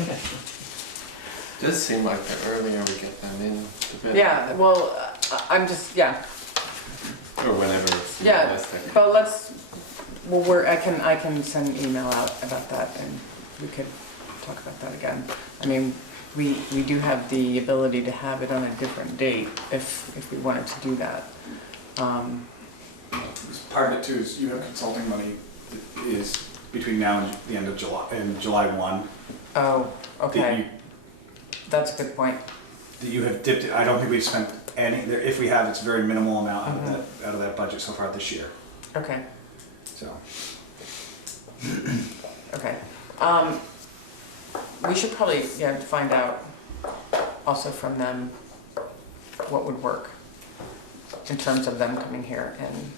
Does seem like the earlier we get them in, the better. Yeah, well, I'm just, yeah, Or whenever it's yeah, realistic. but I can send an email out about that and we could talk about that again. I mean, we do have the ability to have it on a different date if we wanted to do that. Part of it too is you have consulting money that is between now and the end of July, and July 1. Oh, that okay, you- that's a good point. That you have dipped, I don't think we've spent any, if we have, it's a very minimal amount out of that budget so far this year, Okay, so. okay. We should probably, yeah, find out also from them what would work in terms of them coming here and,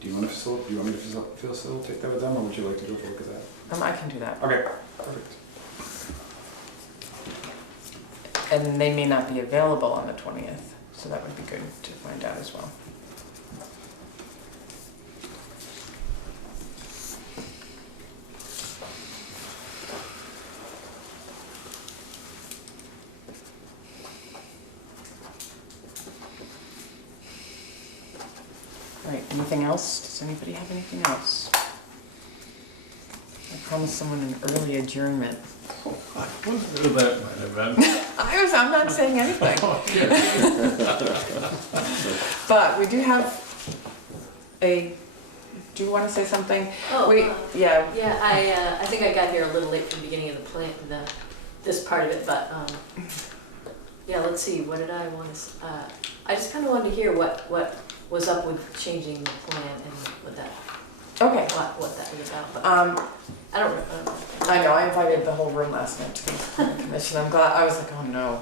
Do you want me to facilitate that with them, or would you like to go forward with that? I can do that. Okay, perfect. And they may not be available on the 20th, so that would be good to find out as well. All right, anything else? Does anybody have anything else? I promised someone an early adjournment. Whatever that might have been. I'm not saying anything. But we do have do you want to say something? Oh, Yeah, yeah, I think I got here a little late from the beginning of the plan, this part of it, but, yeah, let's see, what did I want to, I just kind of wanted to hear what was up with changing the plan and what that was about, but I don't know. I know, I invited the whole room last night to the planning commission. I'm glad, I was like, oh no.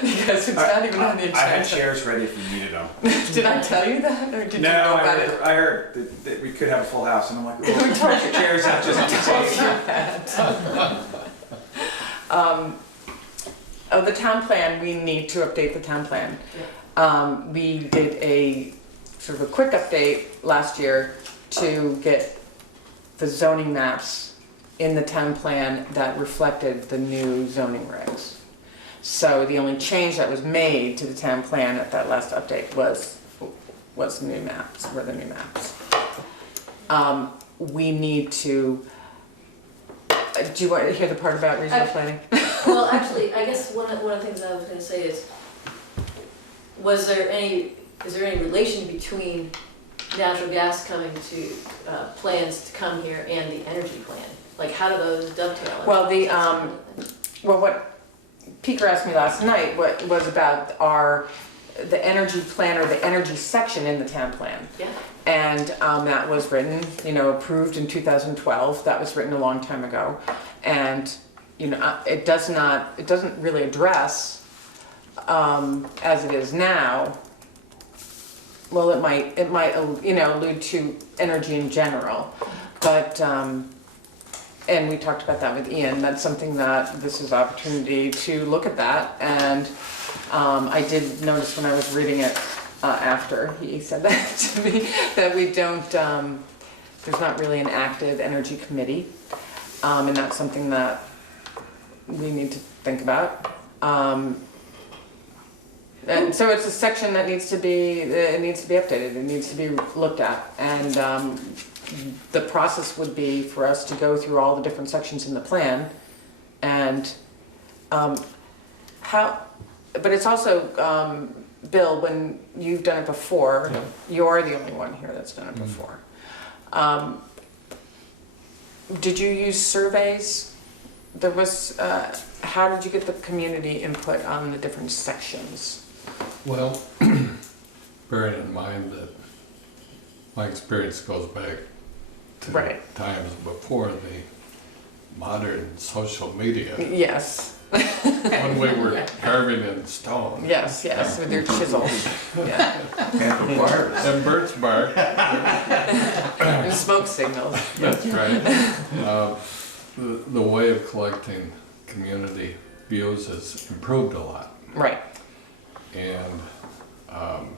Because it's not even on the agenda. I had chairs ready if you needed them. Did I tell you that, or did you No, know about it? I heard that we could have a full house, and I'm like, well, put your chairs out just in case. The town plan, we need to update the town plan. We did a sort of a quick update last year to get the zoning maps in the town plan that reflected the new zoning regs. So the only change that was made to the town plan at that last update was the new maps, were the new maps. We need to, do you want to hear the part about regional planning? Well, actually, I guess one of the things I was gonna say is, is there any relation between natural gas coming to, plans to come here and the energy plan? Like, how do those dovetail? Well, well, what Peter asked me last night was about the energy plan or the energy section in the town plan. Yeah. And that was written, approved in 2012. That was written a long time ago. And, it doesn't really address, as it is now, well, it might, allude to energy in general, but and we talked about that with Ian, that's something that, this is opportunity to look at that. And I did notice when I was reading it after he said that to me, that we don't, there's not really an active energy committee. And that's something that we need to think about. And so it's a section that needs to be, it needs to be updated, it needs to be looked at. And the process would be for us to go through all the different sections in the plan and how, but it's also, Bill, when you've done it before, Yeah. you're the only one here that's done it before. Did you use surveys? There was, how did you get the community input on the different sections? Well, bearing in mind that my experience goes back to Right. times before the modern social media, Yes, when we were carving in stone. yes, yes, with your chisels, yeah, And the wires. And birch bark, and smoke signals. that's right. The way of collecting community views has improved a lot. Right, And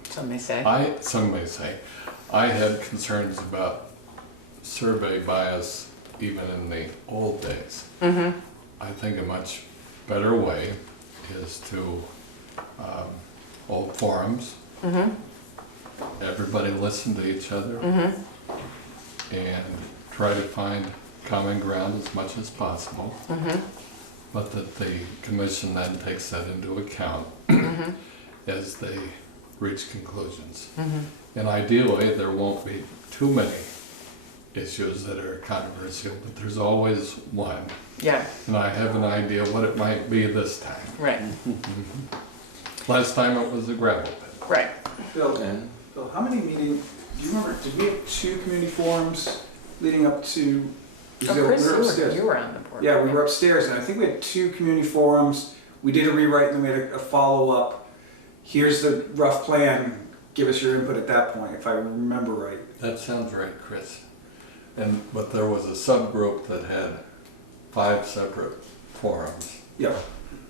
some may say. some may say, I had concerns about survey bias even in the old days. Mm-hmm, I think a much better way is to hold forums, mm-hmm, everybody listen to each other, mm-hmm, and try to find common ground as much as possible, mm-hmm, but that the commission then takes that into account mm-hmm, as they reach conclusions. mm-hmm. And ideally, there won't be too many issues that are controversial, but there's always one. Yeah, And I have an idea what it might be this time. right, Last time it was a gravel pit. right. Bill, And Bill, how many meetings, do you remember, did we have 2 community forums leading up to? Oh, Chris, we were upstairs. you were on the board. Yeah, we were upstairs, and I think we had 2 community forums. We did a rewrite, and then we had a follow-up. Here's the rough plan, give us your input at that point, if I remember right. That sounds right, Chris. But there was a subgroup that had 5 separate forums. Yeah.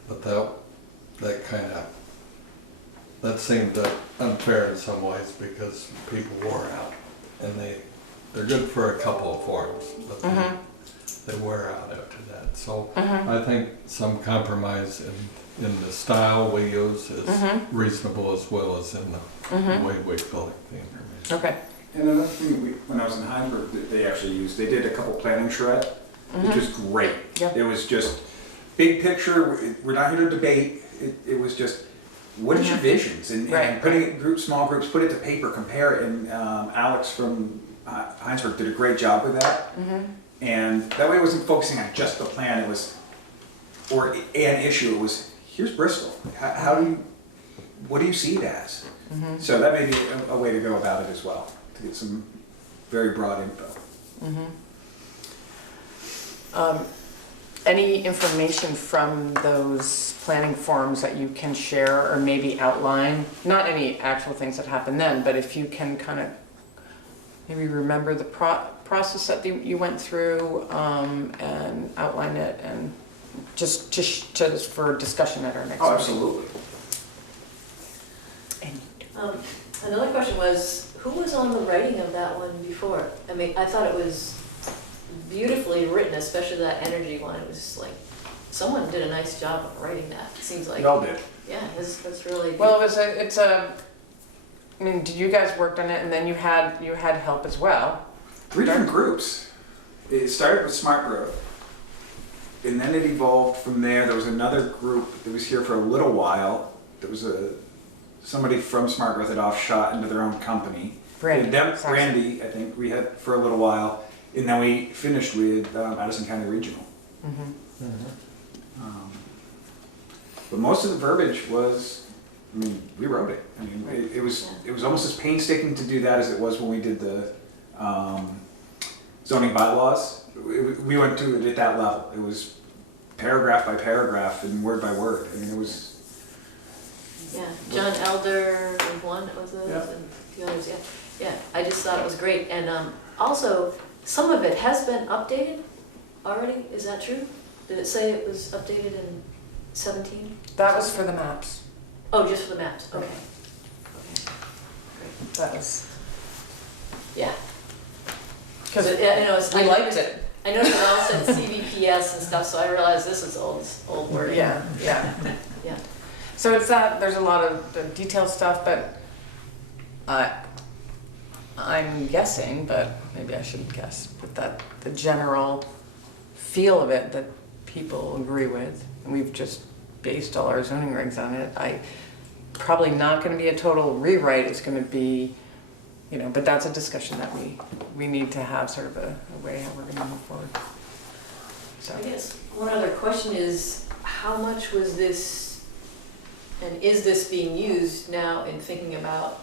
But that seemed unfair in some ways because people wore out. And they're good for a couple of forums, but they wear out after that. So I think some compromise in the style we use is reasonable as well as in the way we collect the information. Okay, And another thing, when I was in Heinsberg, that they actually used, they did a couple planning charrette, which was great. Yep. It was just big picture, we're not here to debate, it was just, what is your visions? And Right. putting it in small groups, put it to paper, compare it, and Alex from Heinsberg did a great job with that. And that way it wasn't focusing on just the plan, it was, or an issue, it was, here's Bristol, what do you see it as? So that may be a way to go about it as well, to get some very broad info. Any information from those planning forums that you can share or maybe outline? Not any actual things that happened then, but if you can kind of maybe remember the process that you went through and outline it, and just for discussion at our next meeting. Absolutely. Another question was, who was on the writing of that one before? I mean, I thought it was beautifully written, especially that energy one. It was just like, someone did a nice job of writing that, it seems like. We all did. Yeah, it's really. Well, I mean, did you guys worked on it and then you had help as well? 3 different groups. It started with Smart Growth, and then it evolved from there. There was another group that was here for a little while. There was somebody from Smart Growth that offshot into their own company. Brandy. Then Brandy, I think we had for a little while, and then we finished with Addison County Regional. But most of the verbiage was, I mean, we wrote it. I mean, it was almost as painstaking to do that as it was when we did the zoning bylaws. We went to it at that level. It was paragraph by paragraph and word by word. I mean, it was. Yeah, John Elder was one, was it? Yeah. And the others, yeah. Yeah, I just thought it was great. And also, some of it has been updated, already? Is that true? Did it say it was updated in 17? That was for the maps. Oh, just for the maps, okay. Okay, great. That was, Yeah. because I know it's. we liked it. I noticed it all said CVPS and stuff, so I realized this is old word. Yeah, yeah. Yeah. So it's that, there's a lot of the detailed stuff, but I'm guessing, but maybe I shouldn't guess, but that the general feel of it that people agree with, and we've just based all our zoning regs on it, probably not gonna be a total rewrite, it's gonna be, you know, but that's a discussion that we need to have, sort of a way how we're gonna move forward. So. I guess one other question is, how much was this, and is this being used now in thinking about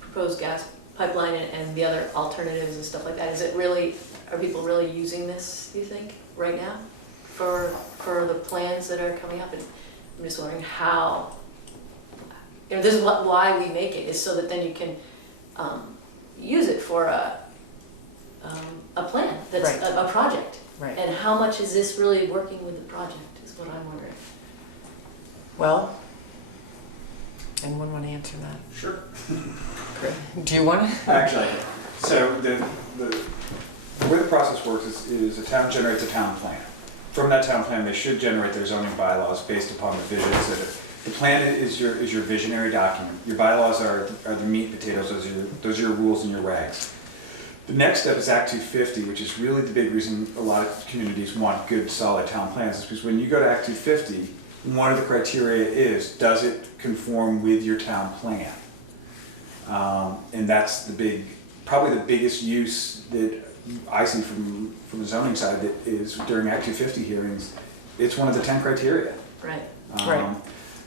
proposed gas pipeline and the other alternatives and stuff like that? Is it really, are people really using this, do you think, right now, for the plans that are coming up? And I'm just wondering how, you know, this is why we make it, is so that then you can use it for a plan, that's Right. a project. Right. And how much is this really working with the project, is what I'm wondering. Well, anyone want to answer that? Sure. Do you want to? Actually, so the way the process works is a town generates a town plan. From that town plan, they should generate their zoning bylaws based upon the visions that the plan is your visionary document. Your bylaws are the meat and potatoes, those are your rules and your regs. The next step is Act 250, which is really the big reason a lot of communities want good, solid town plans, is because when you go to Act 250, one of the criteria is, does it conform with your town plan? And that's probably the biggest use that I see from the zoning side, that is during Act 250 hearings, it's one of the 10 criteria. Right. Right.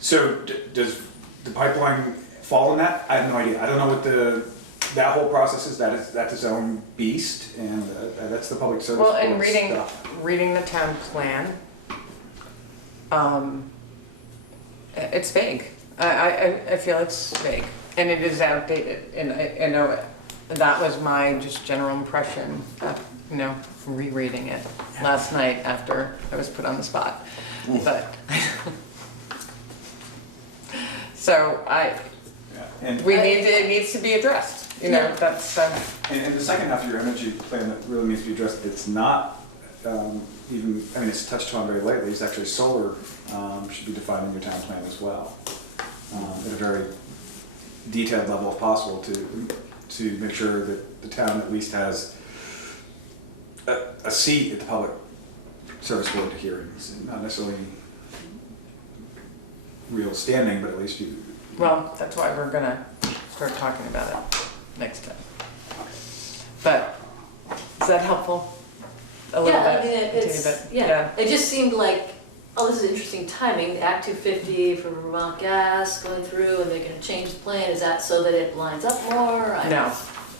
So does the pipeline fall in that? I have no idea. I don't know what that whole process is. That's its own beast, and that's the public service. Well, and board stuff. reading the town plan, it's vague. I feel it's vague, and it is outdated, and I know that was my just general impression, you know, rereading it last night after I was put on the spot. But, so it needs to be addressed, you know, that's, And the second half of your energy plan that really needs to be addressed, it's not even, I mean, it's touched on very lightly, it's actually solar should be defined in your town plan as well, at a very detailed level if possible, to make sure that the town at least has a seat at the public service board hearings, not necessarily real standing, but at least you. well, that's why we're gonna start talking about it next time. But, is that helpful? A little Yeah, I bit? mean, A teeny it's, bit? yeah, it just seemed like, oh, this is interesting timing, Act 250 for Vermont Gas going through, and they're gonna change the plan, is that so that it lines up more? No.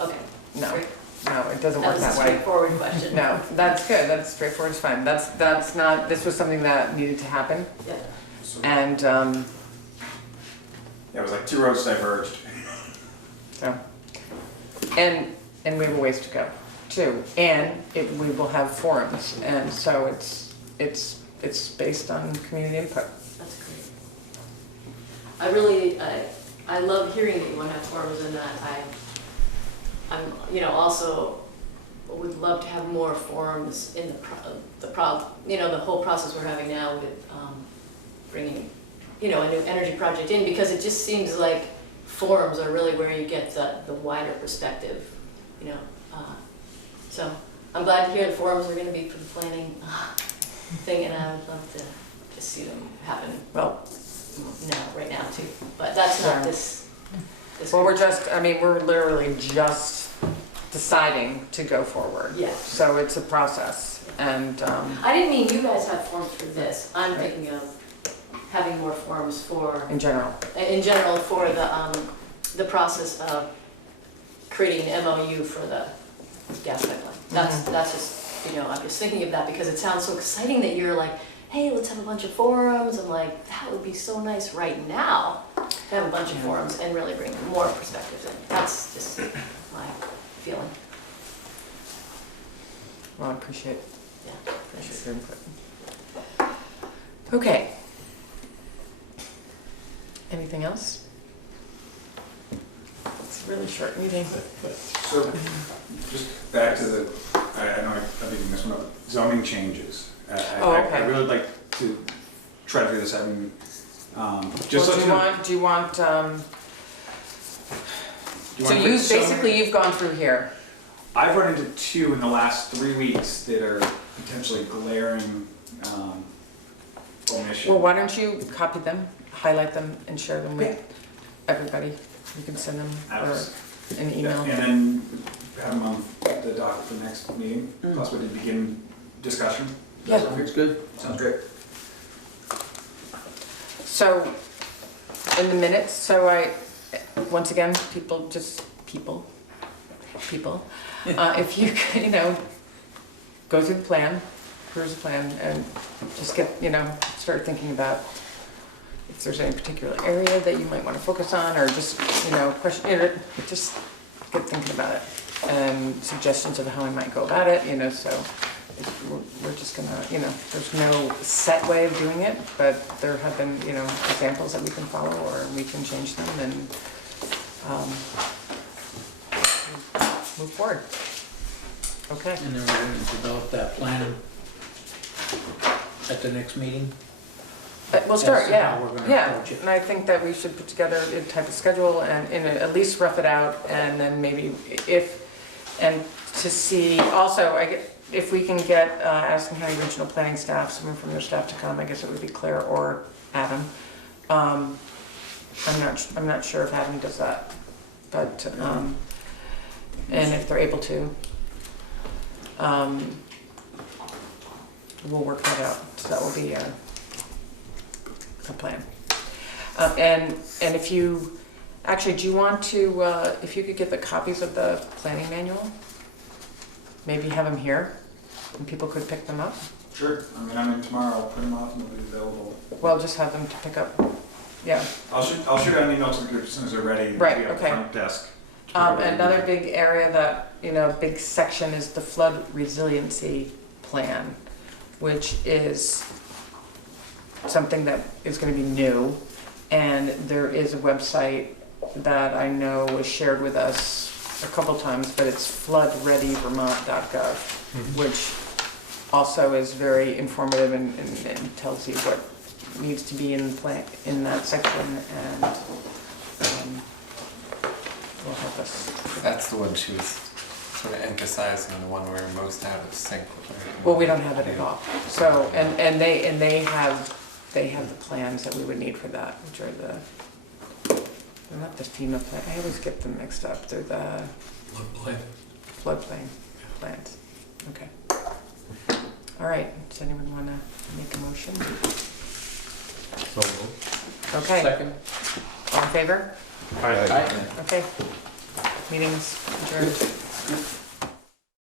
Okay. No, Great. no, it doesn't That work was a that way. straightforward question. No, that's good, that's straightforward, it's fine. That's not, this was something that needed to happen, Yeah. and, Yeah, it was like two roads diverged. so, and we have a ways to go, too. And we will have forums, and so it's based on community input. That's great. I really, I love hearing that you want to have forums, and that I'm, you know, also would love to have more forums in the whole process we're having now with bringing, you know, a new energy project in, because it just seems like forums are really where you get the wider perspective, you know. So I'm glad to hear the forums are going to be for the planning thing, and I would love to see them happen. Well, Right now too, but that's not Yeah. this. well, we're literally just deciding to go forward. Yeah. So it's a process, and, I didn't mean you guys have forums for this. I'm Right. thinking of having more forums for, in general. in general, for the process of creating an MOU for the gas pipeline. That's just, you know, I'm just thinking of that because it sounds so exciting that you're like, hey, let's have a bunch of forums. I'm like, that would be so nice right now to have a bunch of forums and really bring more perspectives in. That's just my feeling. Well, I appreciate Yeah. Appreciate your input. Okay. Anything else? It's a really short meeting. So, just back to the, I know I'm beating this one up, zoning changes. Okay. I really like to try to figure this out. I mean, just Well, so do you want, do you so want you, some- basically you've gone through here. I've run into 2 in the last 3 weeks that are potentially glaring omissions. Well, why don't you copy them, highlight them, and share them with Yeah. everybody? You can send them or Abs- an email. And then have them on the docket for the next meeting, possibly to begin discussion. Yeah. Sounds good. Sounds great. So, in the minutes, so once again, if you could, go through the plan, peruse the plan, and just get, start thinking about if there's any particular area that you might want to focus on, or just, question, just get thinking about it, and suggestions of how I might go about it, so we're just gonna, there's no set way of doing it, but there have been, examples that we can follow, or we can change them and move forward. Okay. And then we're going to develop that plan at the next meeting. We'll start, That's yeah, how we're gonna yeah, approach it. and I think that we should put together a type of schedule and, at least rough it out, and then maybe and to see, also, if we can get Addison County Regional Planning staff, someone from their staff to come, I guess it would be Claire or Adam. I'm not sure if Adam does that, but, and if they're able to, we'll work that out, so that will be a plan. And if you, actually, do you want to, if you could get the copies of the planning manual, maybe have them here, and people could pick them up? Sure. I mean, I'm in tomorrow. I'll print them off and they'll be available. Well, just have them to pick up, yeah. I'll shoot out an email to the group as soon as they're ready. Right, It'll be at the okay. front desk. Another big area that, big section is the flood resiliency plan, which is something that is going to be new. And there is a website that I know was shared with us a couple times, but it's floodreadyvermont.gov, which also is very informative and tells you what needs to be in the plan, in that section, and will help us. That's the one she was sort of emphasizing, the one where most out of sync with everything. Well, we don't have it at all. So, and they have the plans that we would need for that, which are they're not the FEMA plan, I always get them mixed up. They're the floodplain plans. Okay. All right, does anyone want to make a motion? So moved. Okay, Second. all in favor? Aye. Okay. Meeting's adjourned.